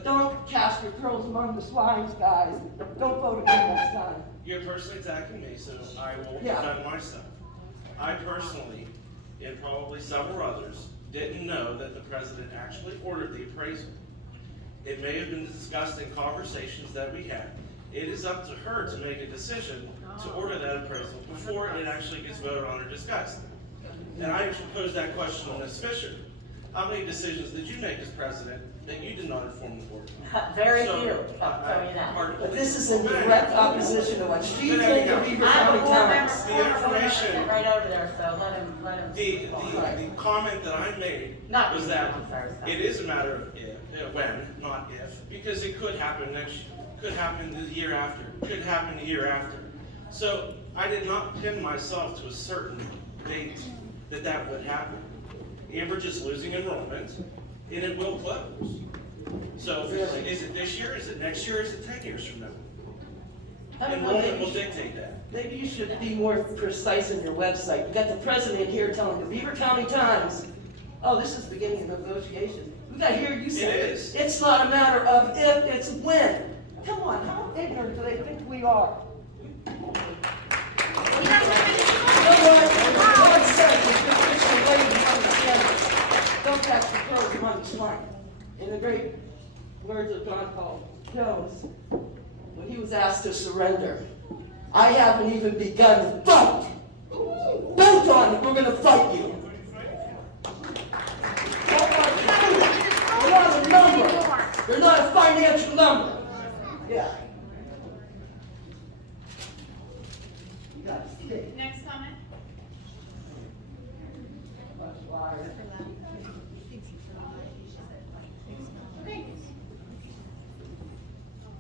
Don't cast your pearls among the swines, guys. Don't vote again next time. You're personally attacking me, so I will defend myself. I personally, and probably several others, didn't know that the president actually ordered the appraisal. It may have been discussed in conversations that we had. It is up to her to make a decision to order that appraisal before it actually gets voted on or discussed. And I posed that question to Ms. Fisher. How many decisions did you make as president that you did not inform the board? Very few, I'll tell you that. But this is in direct opposition to what she did to Beaver County Times. The information, Right over there, so let him. the comment that I made was that it is a matter of if, when, not if, because it could happen next year, could happen the year after, could happen the year after. So I did not pin myself to a certain date that would happen. Ambridge is losing enrollment, and it will close. So is it this year, is it next year, is it 10 years from now? Enrollment will dictate that. Maybe you should be more precise in your website. You got the president here telling the Beaver County Times, oh, this is the beginning of negotiations. We got to hear you say It is. It's not a matter of if, it's when. Come on, how ignorant do they think we are? You know what? God says if you're Christian ladies understand this. Don't catch the pearls among the swine. In the great words of John Paul Jones, when he was asked to surrender, I haven't even begun to fight. Vote on it, we're going to fight you. They're not a number. They're not a financial number. Yeah. You got to see. Next comment? Okay.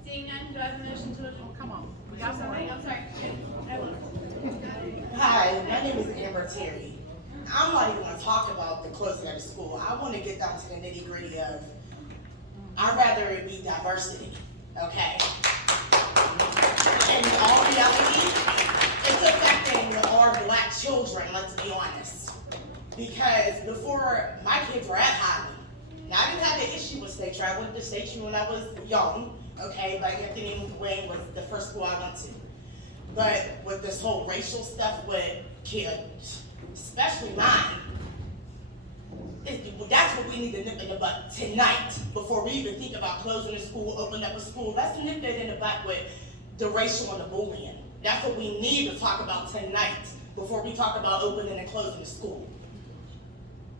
Seeing none, do I have a motion to adjourn? Come on. We got something? I'm sorry. Hi, my name is Amber Terry. I'm not even going to talk about the closing of the school. I want to get down to the nitty gritty of, I'd rather it be diversity, okay? In all reality, it's affecting our Black children, let's be honest. Because before, my kids were at Highland. Now, I didn't have the issue with State Track. I went to State when I was young, okay? Like Anthony Wayne was the first school I went to. But with this whole racial stuff with kids, especially mine, that's what we need to nip in the butt tonight before we even think about closing the school, opening up a school. Let's nip it in the butt with the racial and the bullying. That's what we need to talk about tonight before we talk about opening and closing the school.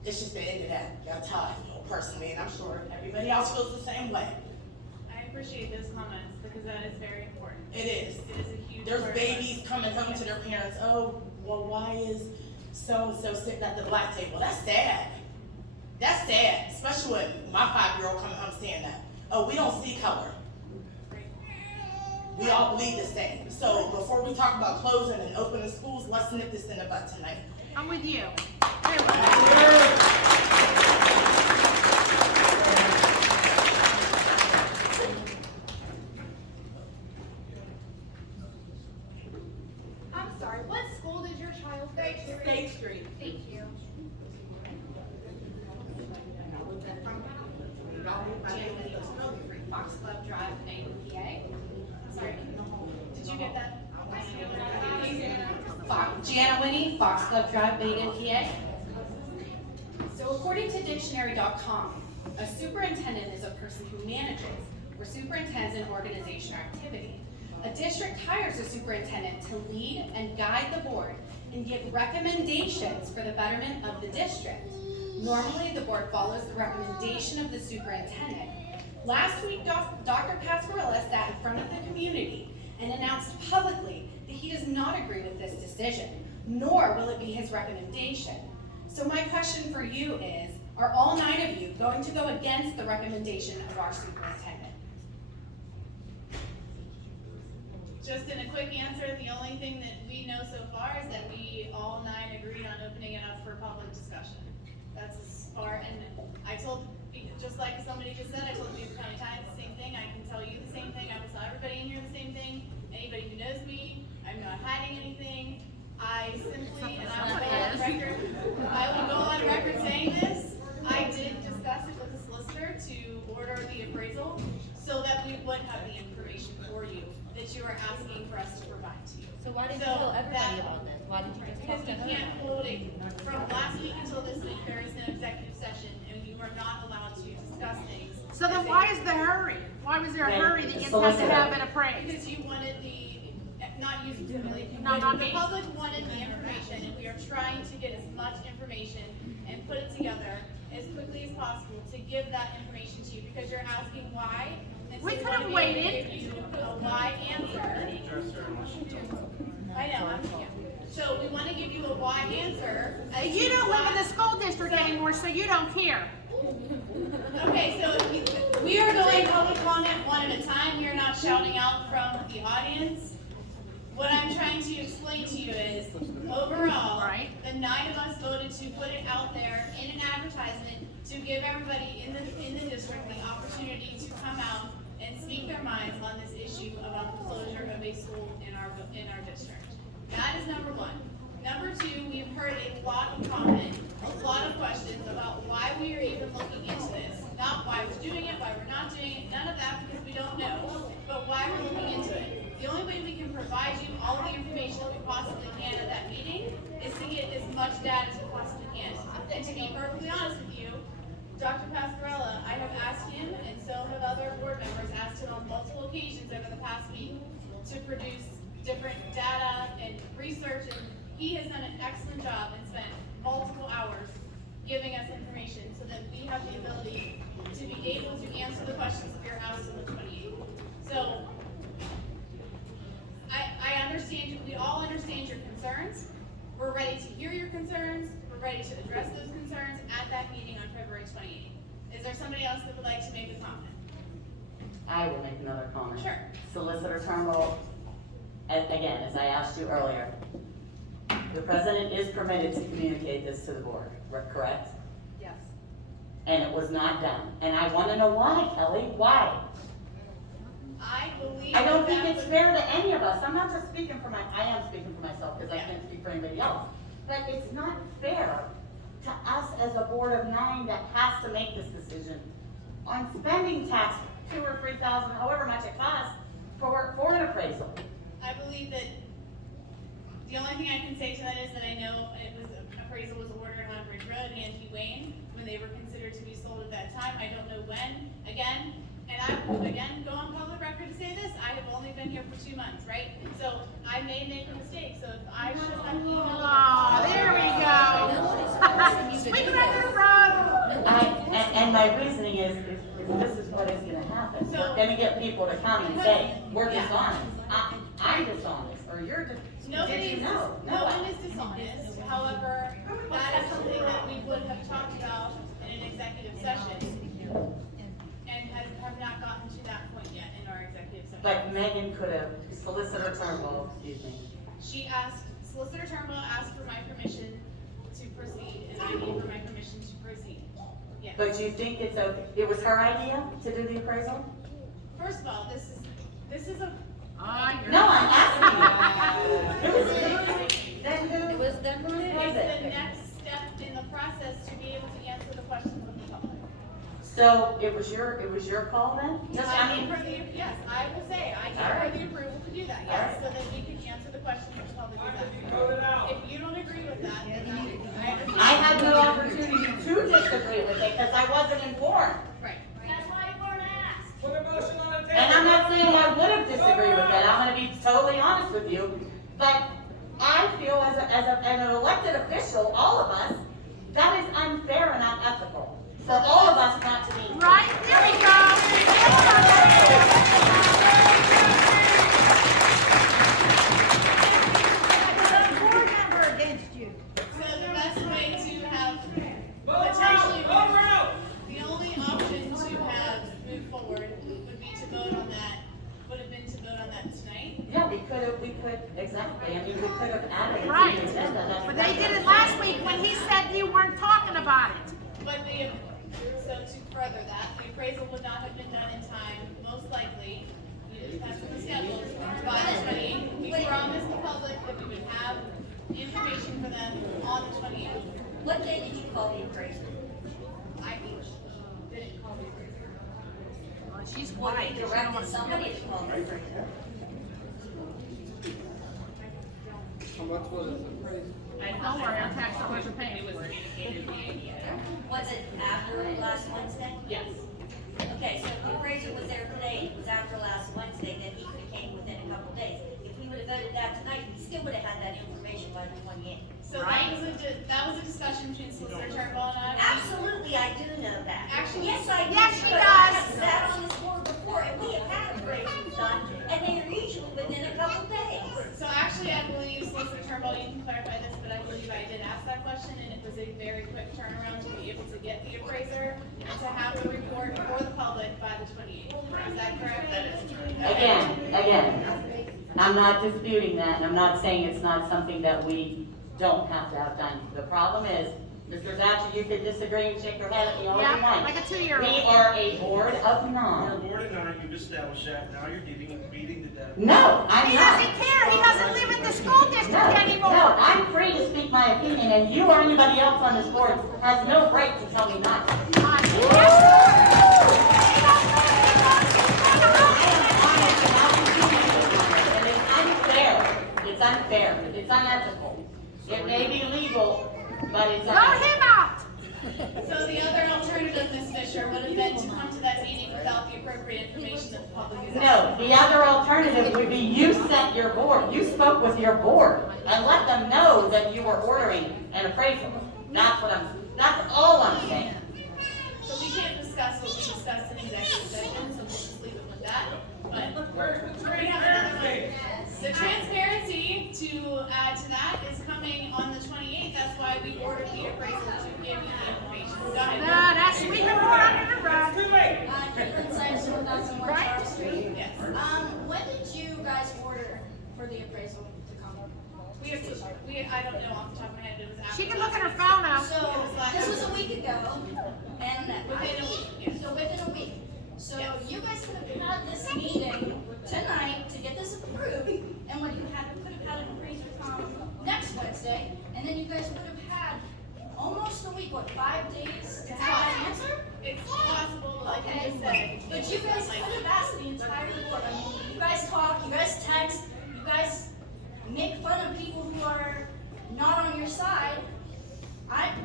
It's just the end of that. That's how I feel personally, and I'm sure everybody else feels the same way. I appreciate those comments because that is very important. It is. It is a huge There's part of babies coming home to their parents, oh, well, why is so-and-so sitting at the black table? That's sad. That's sad, especially with my 5-year-old coming home saying that. Oh, we don't see color. we all bleed the same. So before we talk about closing and opening schools, let's nip this in the bud tonight. I'm with you. I'm sorry, what school did your child go to? State Street. Thank you. Fox Club Drive, Dayton, PA. Sorry, did you get that? Gianna Winnie, Fox Club Drive, Dayton, PA. So according to dictionary.com, a superintendent is a person who manages or superintends an organization or activity. A district hires a superintendent to lead and guide the board and give recommendations for the betterment of the district. Normally, the board follows the recommendation of the superintendent. Last week, Dr. Pasquarella sat in front of the community and announced publicly that he does not agree with this decision, nor will it be his recommendation. So my question for you is, are all 9 of you going to go against the recommendation of our superintendent? Just in a quick answer, the only thing that we know so far is that we all 9 agreed on opening it up for public discussion. That's as far, and I told, just like somebody just said, I told Beaver County Times the same thing. I can tell you the same thing. I will tell everybody in here the same thing. Anybody who knows me, I'm not hiding anything. I simply, and I will go on record, saying this. I did discuss it with the solicitor to order the appraisal so that we would have the information for you that you are asking for us to provide to you. So why didn't you tell everybody about this? Why did you just Because talk we to her? can't hold it, from last week until this week, there is no executive session, and you are not allowed to discuss things. So then why is the hurry? Why was there a hurry that you had to have it appraised? Because you wanted the, not you specifically, No, not the me. public wanted the information, and we are trying to get as much information and put it together as quickly as possible to give that information to you, because you're asking why. And so We we could wanna have be able to waited. give you a why answer. I know, yeah. So we wanna give you a why answer. as You to don't live in why- the school district anymore, so you don't care. Okay, so we are going public comment one at a time. We are not shouting out from the audience. What I'm trying to explain to you is, overall, the 9 of us voted to put it out there in an advertisement to give everybody in the district the opportunity to come out and speak their minds on this issue about the closure of a school in our district. That is number 1. Number 2, we've heard a lot of comment, a lot of questions about why we are even looking into this. Not why we're doing it, why we're not doing it, none of that, because we don't know, but why we're looking into it. The only way we can provide you all the information that we possibly can at that meeting is to get as much data as we possibly can. And to be perfectly honest with you, Dr. Pasquarella, I have asked him, and so have other board members, asked him on multiple occasions over the past week to produce different data and research, and he has done an excellent job and spent multiple hours giving us information so that we have the ability to be able to answer the questions that we are asked on the 28th. So, I understand, we all understand your concerns. We're ready to hear your concerns. We're ready to address those concerns at that meeting on February 28th. Is there somebody else that would like to make a comment? I will make another comment. Sure. Solicitor Turnbull, again, as I asked you earlier, the president is permitted to communicate this to the board, correct? Yes. And it was not done. And I want to know why, Kelly, why? I believe. I don't think that it's would- fair to any of us. I'm not just speaking for I am speaking for myself because I can't speak for anybody else. But it's not fair to us as a board of 9 that has to make this decision on spending tax $2,000 or $3,000, however much it costs, for an appraisal. I believe that the only thing I can say to that is that I know appraisal was ordered on Ridge Road and Wayne when they were considered to be sold at that time. I don't know when, again, and I will again go on public record to say this, I have only been here for 2 months, right? So I may make a mistake, so if I should have emailed. Oh, there we go. Sweep it under the rug. And my reasoning is, if this is what is gonna happen, we're gonna get people to come and say, we're dishonest. I'm dishonest, or you're just, No no. one is dishonest, however, that is something that we would have talked about in an executive session. And have not gotten to that point yet in our executive session. But Megan could have, Solicitor Turnbull, excuse me. Solicitor Turnbull asked for my permission to proceed, and I gave her my permission to proceed. Yes. But you think it's okay, it was her idea to do the appraisal? First of all, this is a. No, I'm asking you. Then who? It was them. It's the next step in the process to be able to answer the questions of the public. So it was your call then? Yes, I will say, I gave her the approval to do that, yes, so that we can answer the questions that the public is asking. If you don't agree with that, then I understand. I had no opportunity to disagree with it because I wasn't informed. Right. That's why you weren't asked. Put a motion on the table. And I'm not saying I would have disagreed with that. I'm gonna be totally honest with you. But I feel as an elected official, all of us, that is unfair and unethical. For all of us not to be. Right, there we go. Board member against you. So the best way to have potentially, the only option to have moved forward would be to vote on that, would have been to vote on that tonight. Yeah, we could, exactly. I mean, we could have added it Right. to the agenda. That's But they did it last week when he said you weren't talking about it. But so to further that, the appraisal would not have been done in time, most likely, that's what the schedule is, by the 28th. We promised the public that we would have information for them on the 28th. What day did you call the appraiser? I didn't call the appraiser. She's Well, quiet. you directed somebody to call the appraiser. How much was it appraised? Don't worry, our tax dollars are paying. It was communicated via email. Was it after last Wednesday? Yes. Okay, so if the appraiser was there today, and it was after last Wednesday, then he could have came within a couple days. If we would have voted that tonight, we still would have had that information by the 28th. So that was a discussion between Solicitor Turnbull and I. Absolutely, I do know that. Actually, yes, I do. Yes, she but does. I have sat on this board before, and we have had appraisals done, and they are usually within a couple days. So actually, I believe Solicitor Turnbull, you can clarify this, but I believe I did ask that question, and it was a very quick turnaround to be able to get the appraiser and to have the report for the public by the 28th. Is that correct? That is correct. Again, I'm not disputing that, and I'm not saying it's not something that we don't have to have done. The problem is, Mr. Thatcher, you could disagree and shake your head at me all you Yeah, want. like a 2-year-old. We are a board of You're nine. a board of nine, you've established that, now you're beating the dead. No, I'm He not. doesn't care. He doesn't live in the school district No, anymore. no, I'm free to speak my opinion, and you or anybody else on this board has no right to tell me not to. And it's unfair. It's unfair. It's unethical. It may be legal, but it's Vote unethical. him out. So the other alternative, Ms. Fisher, would have been to come to that meeting without the appropriate information that the public is No, asking. the other alternative would be you sent your board, you spoke with your board and let them know that you were ordering an appraisal. That's all I'm saying. So we can't discuss what we discussed in executive session, so we'll just leave it with that. But we have another one. The transparency, to add to that, is coming on the 28th. That's why we ordered the appraisal to give you the information. Go ahead. That's sweeping more under the rug. Caitlin Sykes, 1001 Charles Street. Yes. When did you guys order for the appraisal to come? I don't know off the top of my head, it was after. She can look at her phone now. So, this was a week ago, and Within a week, yes. So within a week. So Yes. you guys could have had this meeting tonight to get this approved, and what you could have had an appraiser come next Wednesday, and then you guys would have had almost a week, 5 days to have an answer? It's possible, like I Okay, said. but you guys could have asked the entire board. I mean, you guys talk, you guys text, you guys make fun of people who are not on your side.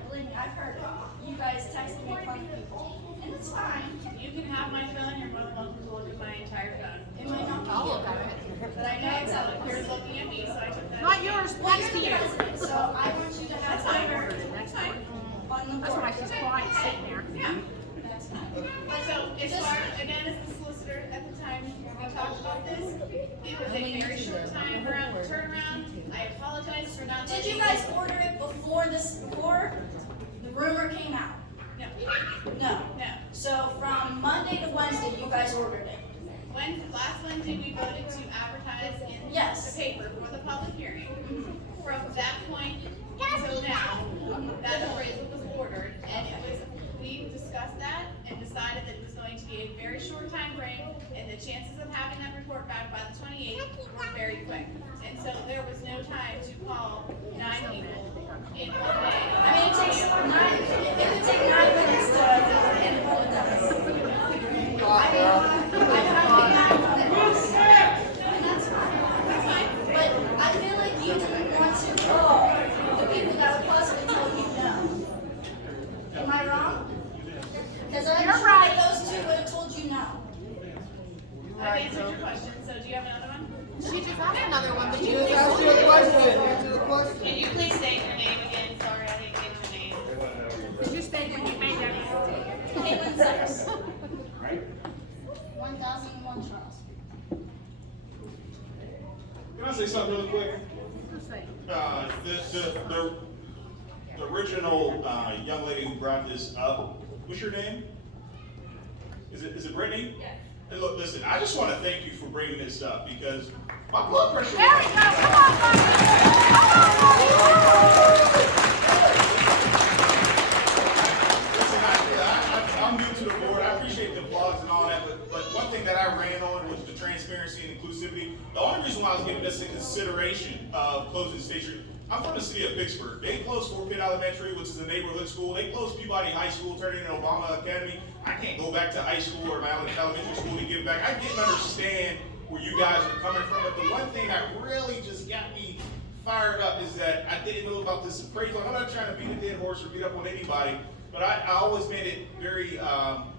Believe me, I've heard it. You guys text and make fun of people, and it's fine. You can have my phone, you're more than welcome to look at my entire phone. It might not be I'll you. look at it. But I know it's not, you're looking at me, so I took that. Not yours, Well, thanks to you're you. the president, so I want you to have That's fine. her That's fine. on the board. That's why she's quiet sitting there. Yeah. That's fine. So as far, again, as the solicitor at the time we talked about this, it was a very short time around turnaround. I apologize for not. Did you guys order it before the rumor came out? No. No. No. So from Monday to Wednesday, you guys ordered it. Last Wednesday, we voted to advertise in Yes. the paper for the public hearing. From that point until now, that appraisal was ordered, and we discussed that and decided that it was going to be a very short time frame, and the chances of having that report back by the 28th were very quick. And so there was no time to call 9 people in one day. I mean, it takes 9, it could take 9 minutes to, and hold it does. I mean, that's fine, but I feel like you didn't want to call the people that would possibly tell you no. Am I wrong? Because I'm sure that those two would have told you no. I've answered your question, so do you have another one? She just asked another one, but She you just asked you a question, answer the question. Can you please state your name again? Sorry, I didn't get your name. Did you state that you made that mistake? Caitlin Sayers. Right? 1001 Charles. Can I say something really quick? Just say. The original young lady who brought this up, what's your name? Is it Brittany? Yes. And look, listen, I just want to thank you for bringing this up because my blood pressure. There we go, come on, Listen, I'm new to the board. I appreciate the applause and all that, but one thing that I ran on was the transparency and inclusivity. The only reason why I was giving this a consideration of closing State Street, I'm from the city of Vicksburg. They closed Fort Pitt Elementary, which is a neighborhood school. They closed Peabody High School, turned it into Obama Academy. I can't go back to high school or my elementary school to give back. I didn't understand where you guys are coming from, but the one thing that really just got me fired up is that I didn't know about this appraisal. I'm not trying to beat a dead horse or beat up on anybody, but I always made it very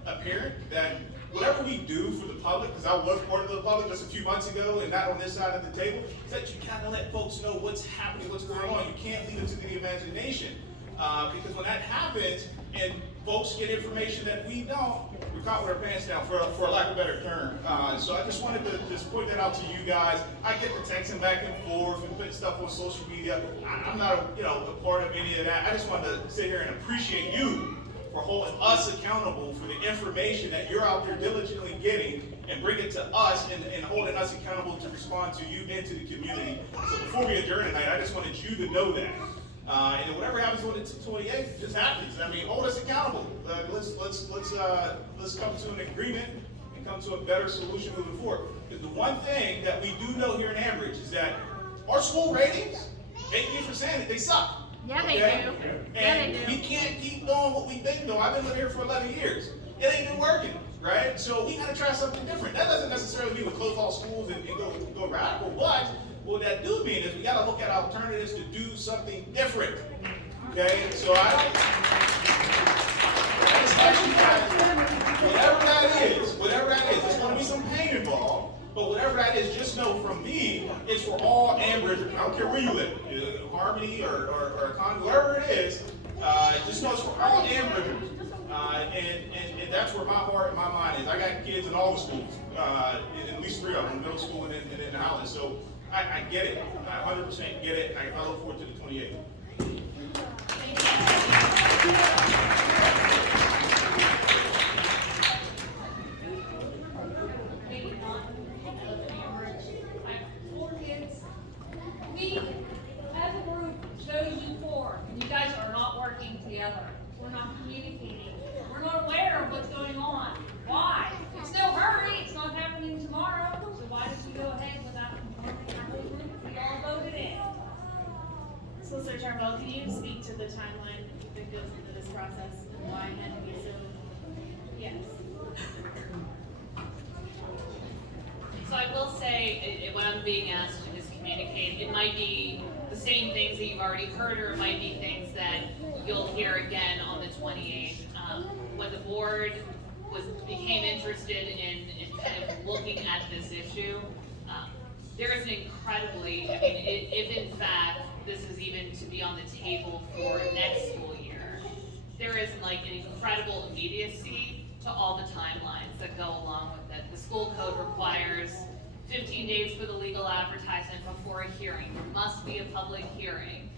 apparent that whatever we do for the public, because I was part of the public just a few months ago and not on this side of the table, is that you kind of let folks know what's happening, what's going on. You can't leave it to the imagination. Because when that happens and folks get information that we don't, we're caught with our pants down, for a lack of a better term. So I just wanted to just point that out to you guys. I get the texting back and forth and putting stuff on social media. I'm not a part of any of that. I just wanted to sit here and appreciate you for holding us accountable for the information that you're out there diligently getting and bring it to us and holding us accountable to respond to you and to the community. So before we adjourn tonight, I just wanted you to know that. And whatever happens on the 28th just happens. I mean, hold us accountable. Let's come to an agreement and come to a better solution moving forward. Because the one thing that we do know here in Ambridge is that our school ratings, 80%, they suck. Yeah, they Okay? do. Yeah, And they do. we can't keep doing what we've been doing. I've been living here for 11 years. It ain't been working, right? So we gotta try something different. That doesn't necessarily mean we close all schools and go radical, but what that do mean is we gotta look at alternatives to do something different. Okay? So I just ask you guys, whatever that is, there's gonna be some pain involved. But whatever that is, just know from me, it's for all Ambridgers. I don't care where you live, Harmony or Con, wherever it is, just know it's for all Ambridgers. And that's where my heart and my mind is. I got kids in all the schools, at least 3 of them, middle school and in the Highlands. So I get it. I 100% get it. I look forward to the 28th. We, as a group, chose you for, and you guys are not working together. We're not communicating. We're not aware of what's going on. Why? It's no hurry. It's not happening tomorrow. So why did we go ahead without informing our whole group? We all voted in. Solicitor Turnbull, can you speak to the timeline that goes into this process and why it had to be so? Yes. So I will say, when I'm being asked to just communicate, it might be the same things that you've already heard, or it might be things that you'll hear again on the 28th. When the board became interested in kind of looking at this issue, there is an incredibly, I mean, if in fact this is even to be on the table for next school year, there is like an incredible immediacy to all the timelines that go along with it. The school code requires 15 days for the legal advertisement before a hearing. There must be a public hearing.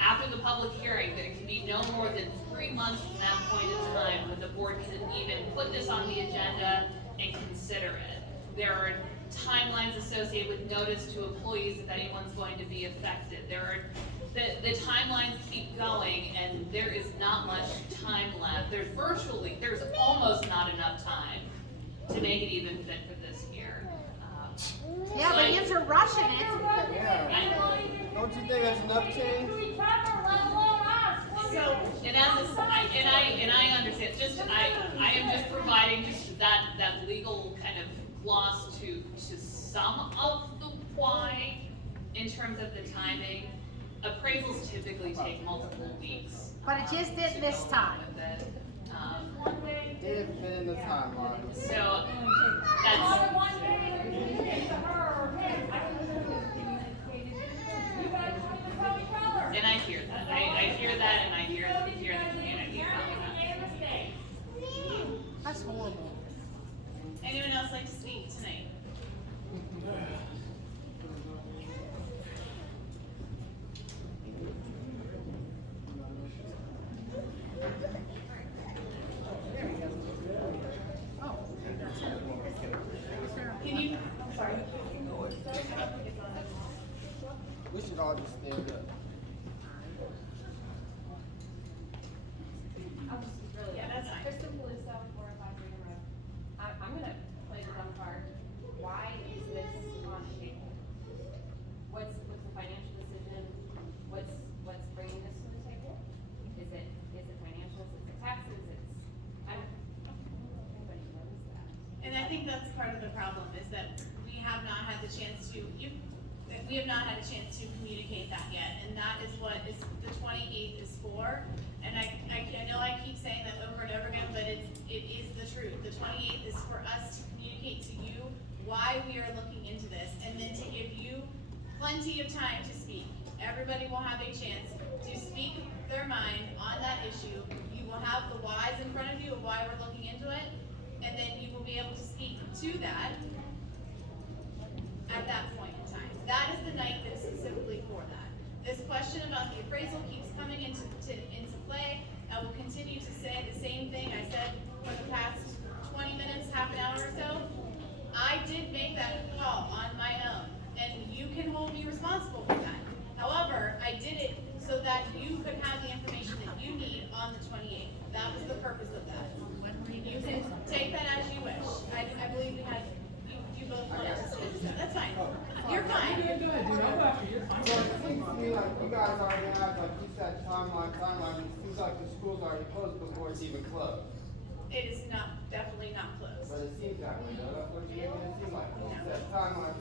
After the public hearing, there can be no more than 3 months from that point in time when the board can even put this on the agenda and consider it. There are timelines associated with notice to employees if anyone's going to be affected. The timelines keep going, and there is not much time left. There's almost not enough time to make it even fit for this year. Yeah, but you're rushing it. Yeah. Don't you think there's enough change? So, and I understand, I am just providing just that legal kind of gloss to some of the why in terms of the timing. Appraisals typically take multiple weeks. But it just did this time. It didn't fit in the timeline. So, and I hear that. I hear that, and I hear the community telling that. That's horrible. Anyone else like to speak tonight? Can you, I'm sorry. We should all just stand up. Yeah, that's fine. Kristen Peluso, 405 Freedom Road. I'm gonna play the dumb card. Why is this on the table? What's the financial decision? What's bringing this to the table? Is it financials? Is it taxes? I don't think anybody knows that. And I think that's part of the problem, is that we have not had the chance to communicate that yet, and that is what the 28th is for. And I know I keep saying that over and over again, but it is the truth. The 28th is for us to communicate to you why we are looking into this, and then to give you plenty of time to speak. Everybody will have a chance to speak their mind on that issue. You will have the whys in front of you of why we're looking into it, and then you will be able to speak to that at that point in time. That is the night that is specifically for that. This question about the appraisal keeps coming into play. I will continue to say the same thing I said for the past 20 minutes, half an hour or so. I did make that call on my own, and you can hold me responsible for that. However, I did it so that you could have the information that you need on the 28th. That was the purpose of that. You can take that as you wish. I believe we had, you both wanted to speak, so that's fine. You're fine. So it seems to me like you guys already have, like you said, timeline. It seems like the school's already closed before it's even closed. It is definitely not closed. But it seems that way though. That's what you made it seem like. You said timeline.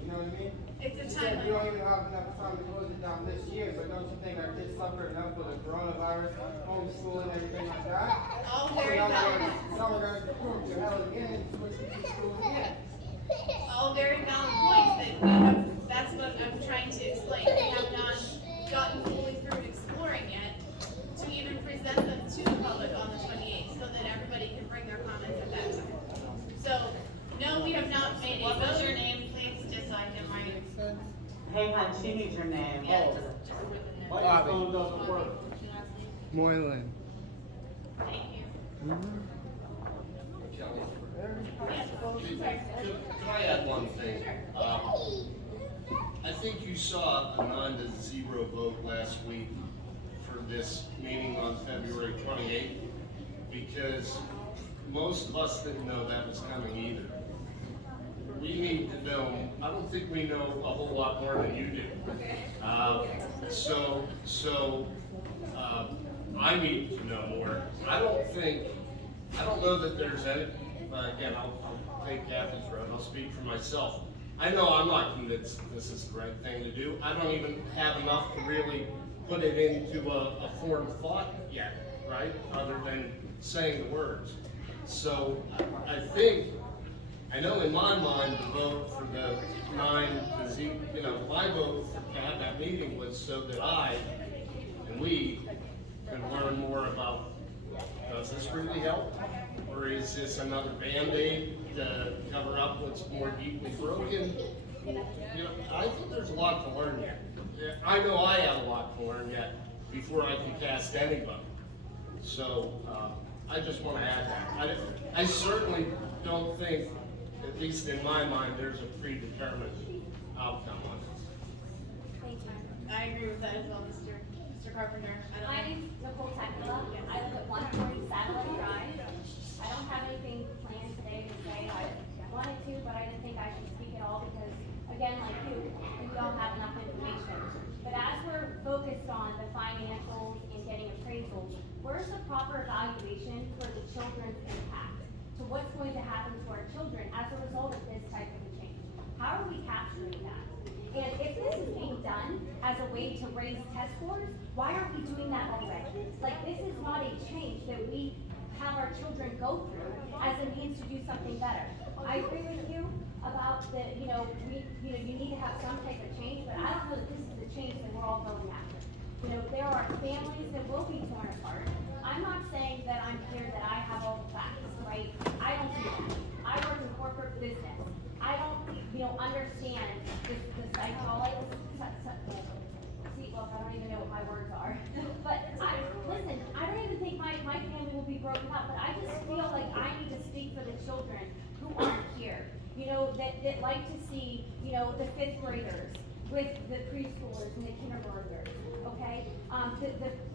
You know what I mean? It's a You said timeline. you don't even have enough time to close it down this year, but don't you think our kids suffered enough with the coronavirus, homeschool and everything like that? All very valid. Now we're going to prove to hell again and switch to school again. All very valid points that we have, that's what I'm trying to explain. We have not gotten fully through exploring yet to even present them to the public on the 28th so that everybody can bring their comments at that time. So, no, we have not made a What was vote. your name, please, just so I can write it? Hey, hon, she needs your name. Yeah. Microphone doesn't work. Moylan. Thank you. Can I add one thing? I think you saw a 9-0 vote last week for this meeting on February 28th, because most of us didn't know that was coming either. We need to know, I don't think we know a whole lot more than you do. I need to know more. I don't know that there's any, again, I'll take Kathy's road, I'll speak for myself. I know I'm not convinced this is the right thing to do. I don't even have enough to really put it into a formed thought yet, right? Other than saying the words. So I know in my mind the vote for the 9-0, my vote to have that meeting was so that I and we can learn more about, does this really help? Or is this another Band-Aid to cover up what's more deeply broken? I think there's a lot to learn yet. I know I have a lot to learn yet before I can cast any vote. So I just want to add that. I certainly don't think at least in my mind, there's a predetermined outcome on this. Thank you. I agree with that as well, Mr. Carpenter. My name's Nicole Tekla. I live at 140 Satellite Drive. I don't have anything planned today to say. I wanted to, but I didn't think I should speak at all because, again, like you, we don't have enough information. But as we're focused on the financials and getting appraisals, where's the proper evaluation for the children's impact? So what's going to happen to our children as a result of this type of a change? How are we capturing that? And if this is being done as a way to raise test scores, why aren't we doing that already? Like, this is not a change that we have our children go through as a means to do something better. I agree with you about the, you need to have some type of change, but I don't know that this is the change that we're all going after. There are families that will be torn apart. I'm not saying that I'm here that I have all the facts, right? I don't do that. I work in corporate business. I don't, understand the psychology. See, look, I don't even know what my words are. But listen, I don't even think my family will be broken up, but I just feel like I need to speak for the children who aren't here. That like to see, the fifth graders with the preschoolers and the kindergartners, okay?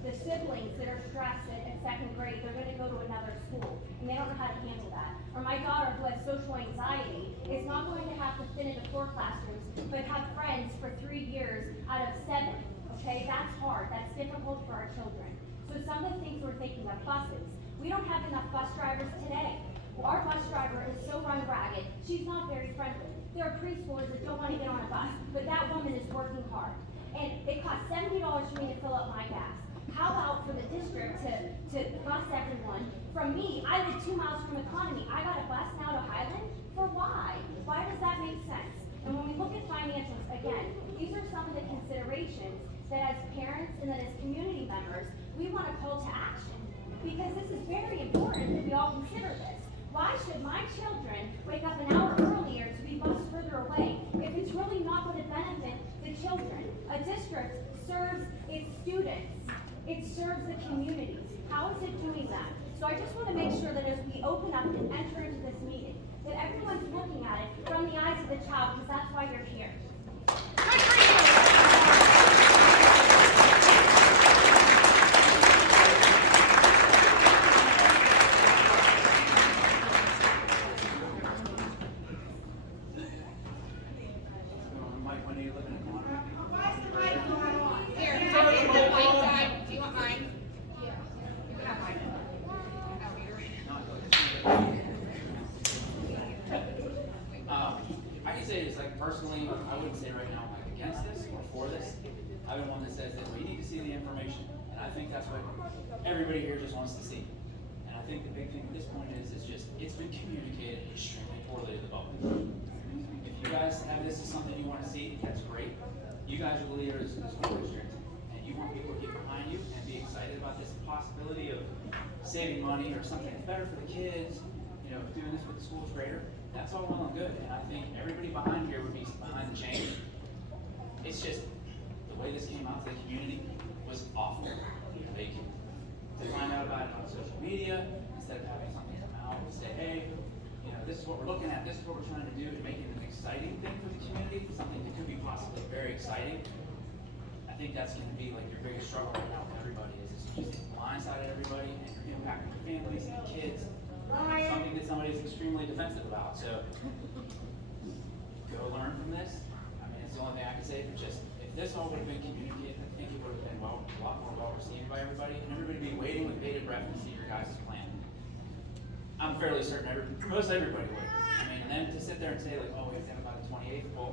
The siblings that are stressed at second grade, they're gonna go to another school, and they don't know how to handle that. Or my daughter who has social anxiety is not going to have to fit into 4 classrooms, but have friends for 3 years out of 7, okay? That's hard, that's difficult for our children. So some of the things we're thinking of, buses. We don't have enough bus drivers today. Our bus driver is so run ragged, she's not very friendly. There are preschoolers that don't want to get on a bus, but that woman is working hard. And it costs $70 for me to fill up my gas. How about for the district to bus everyone? From me, I live 2 miles from Economy. I got a bus now to Highland. For why? Why does that make sense? And when we look at financials, again, these are some of the considerations that as parents and that as community members, we want to call to action. Because this is very important that we all consider this. Why should my children wake up an hour earlier to be bused further away if it's really not going to benefit the children? A district serves its students. It serves the communities. How is it doing that? So I just want to make sure that as we open up and enter into this meeting, that everyone's looking at it from the eyes of the child, because that's why you're here. I can say this, personally, I wouldn't say right now I'm against this or for this. I'm the one that says that we need to see the information, and I think that's what everybody here just wants to see. And I think the big thing at this point is it's been communicated extremely poorly to the public. If you guys have this as something you want to see, that's great. You guys are the leaders of the school district, and you want people to get behind you and be excited about this possibility of saving money or something that's better for the kids. Doing this with the schools greater. That's all well and good, and I think everybody behind here would be behind the change. It's just the way this came out to the community was awful. Like, to find out about it on social media instead of having something come out and say, hey, this is what we're looking at, this is what we're trying to do to make it an exciting thing for the community, something that could be possibly very exciting. I think that's going to be like your biggest struggle right now with everybody is it's just blindsided everybody and you're impacting your families and kids. Something that somebody is extremely defensive about. So go learn from this. I mean, it's the only thing I can say. But just if this all would have been communicated, I think it would have been a lot more well received by everybody, and everybody would be waiting with bated breath to see your guys' plan. I'm fairly certain most everybody would. I mean, and then to sit there and say like, oh, we have to have about the 28th. Well,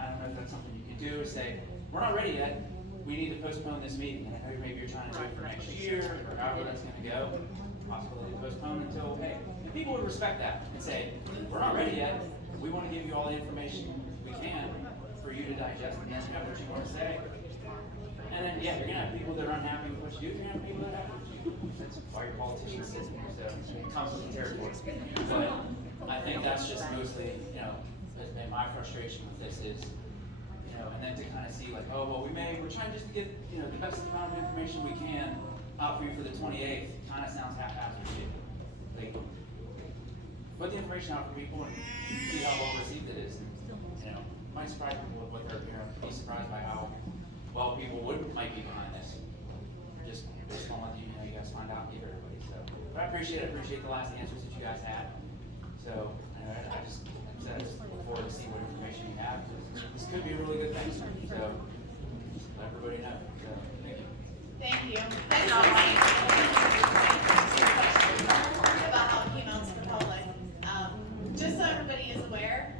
I don't know if that's something you can do. Is say we're not ready yet. We need to postpone this meeting. And I know maybe you're trying to do it for next year or however that's going to go. Possibility to postpone until, hey, and people would respect that and say, we're not ready yet. We want to give you all the information we can for you to digest and then have what you want to say. And then, yeah, you're going to have people that are unhappy with what you do. You're going to have people that are happy with you. That's why your politicians sit here, so it comes with the territory. But I think that's just mostly, has been my frustration with this is, and then to kind of see like, oh, well, we're trying just to get, the best amount of information we can out for you for the 28th. Kind of sounds haphazard too. Like, put the information out for people and see how well received it is. You know, might surprise people with what they're hearing. Be surprised by how well people might be behind this. Just don't let you guys find out, give everybody. So, but I appreciate the last answers that you guys had. So, I just said I just look forward to see what information you have. This could be a really good thing. So, let everybody know. So, thank you. Thank you. About how it came out to the public. Just so everybody is aware,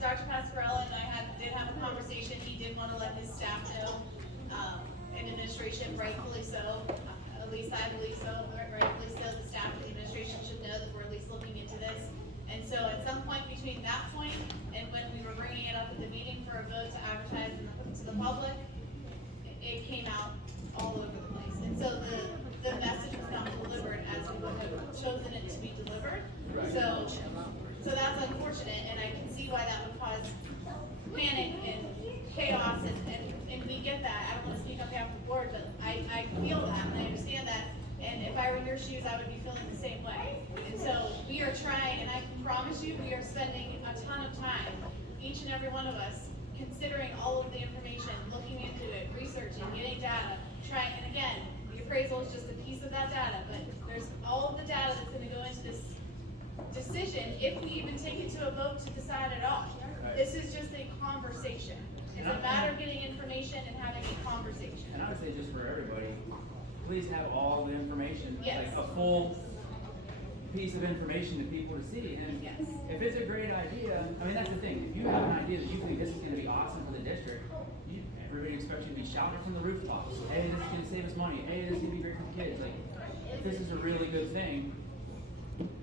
Dr. Pasquarella and I did have a conversation. He did want to let his staff know, and administration, rightfully so. At least I believe so. Rightfully so. The staff and the administration should know that we're at least looking into this. And so, at some point between that point and when we were bringing it up at the meeting for a vote to advertise to the public, it came out all over the place. And so the message was not delivered as we would have chosen it to be delivered. So that's unfortunate, and I can see why that would cause panic and chaos, and we get that. I don't want to speak on behalf of the board, but I feel that, and I understand that. And if I were in your shoes, I would be feeling the same way. And so we are trying, and I can promise you, we are spending a ton of time, each and every one of us, considering all of the information, looking into it, researching, getting data, trying, and again, the appraisal is just a piece of that data, but there's all of the data that's gonna go into this decision, if we even take it to a vote to decide at all. This is just a conversation. It's a matter of getting information and having a conversation. And I would say just for everybody, please have all the information, Yes. like a full piece of information to people to see. And Yes. if it's a great idea, I mean, that's the thing. If you have an idea that you think this is going to be awesome for the district, everybody expects you to be shouting from the rooftops. Hey, this is going to save us money. Hey, this is going to be great for the kids. Like, if this is a really good thing,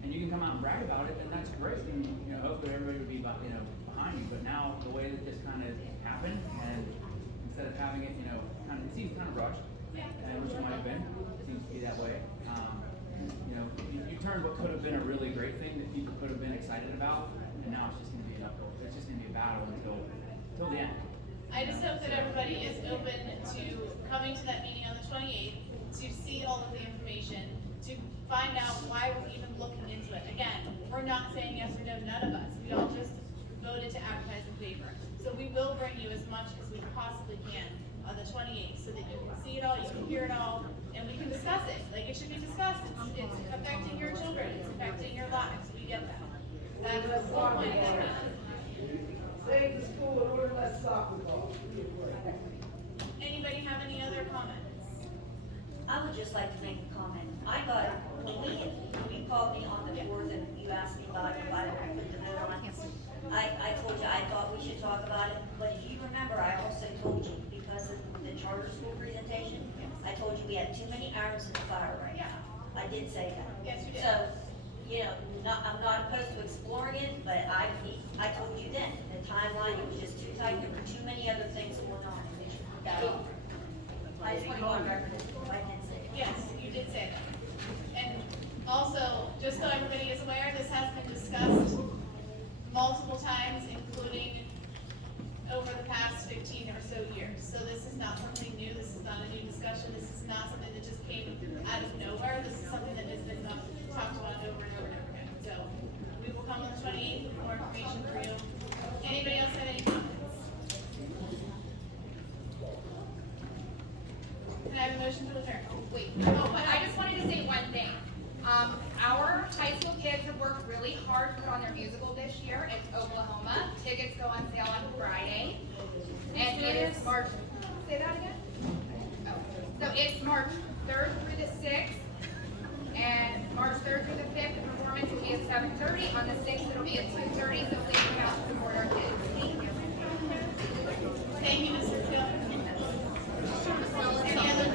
and you can come out and brag about it, then that's great. And hopefully everybody would be behind you. But now the way that this kind of happened, and instead of having it, it seems kind of rushed, which it might have been. It seems to be that way. You turned what could have been a really great thing that people could have been excited about, and now it's just going to be an uphill. It's just going to be a battle until the end. I just hope that everybody is open to coming to that meeting on the 28th, to see all of the information, to find out why we're even looking into it. Again, we're not saying yes or no, none of us. We all just voted to advertise in favor. So we will bring you as much as we possibly can on the 28th, so that you can see it all, you can hear it all, and we can discuss it. Like, it should be discussed. It's affecting your children, it's affecting your lives. We get that. That is the whole point of that meeting. Save the school and order less soccer ball. Anybody have any other comments? I would just like to make a comment. I got, when you called me on the 4th and you asked me about if I would put the vote on, I told you I thought we should talk about it, but if you remember, I also told you, because of the charter school presentation, I told you we had too many irons in the fire right now. I did say that. Yes, you did. So, I'm not opposed to exploring it, but I told you then, the timeline, it was just too tight, there were too many other things going on. I just want to go on record, I did say it. Yes, you did say that. And also, just so everybody is aware, this has been discussed multiple times, including over the past 15 or so years. So this is not something new, this is not a new discussion, this is not something that just came out of nowhere, this is something that has been talked about over and over and over again. So we will come on the 28th with more information for you. Anybody else have any comments? Can I have a motion to adjourn? Wait, but I just wanted to say one thing. Our high school kids have worked really hard to put on their musical this year. It's Oklahoma. Tickets go on sale on Friday. And it is March, say that again? Oh. So it's March 3rd through the 6th. And March 3rd through the 5th, the performance will be at 7:30. On the 6th, it'll be at 2:30. So please come out to support our kids. Thank you. Thank you, Mr. Field. Any other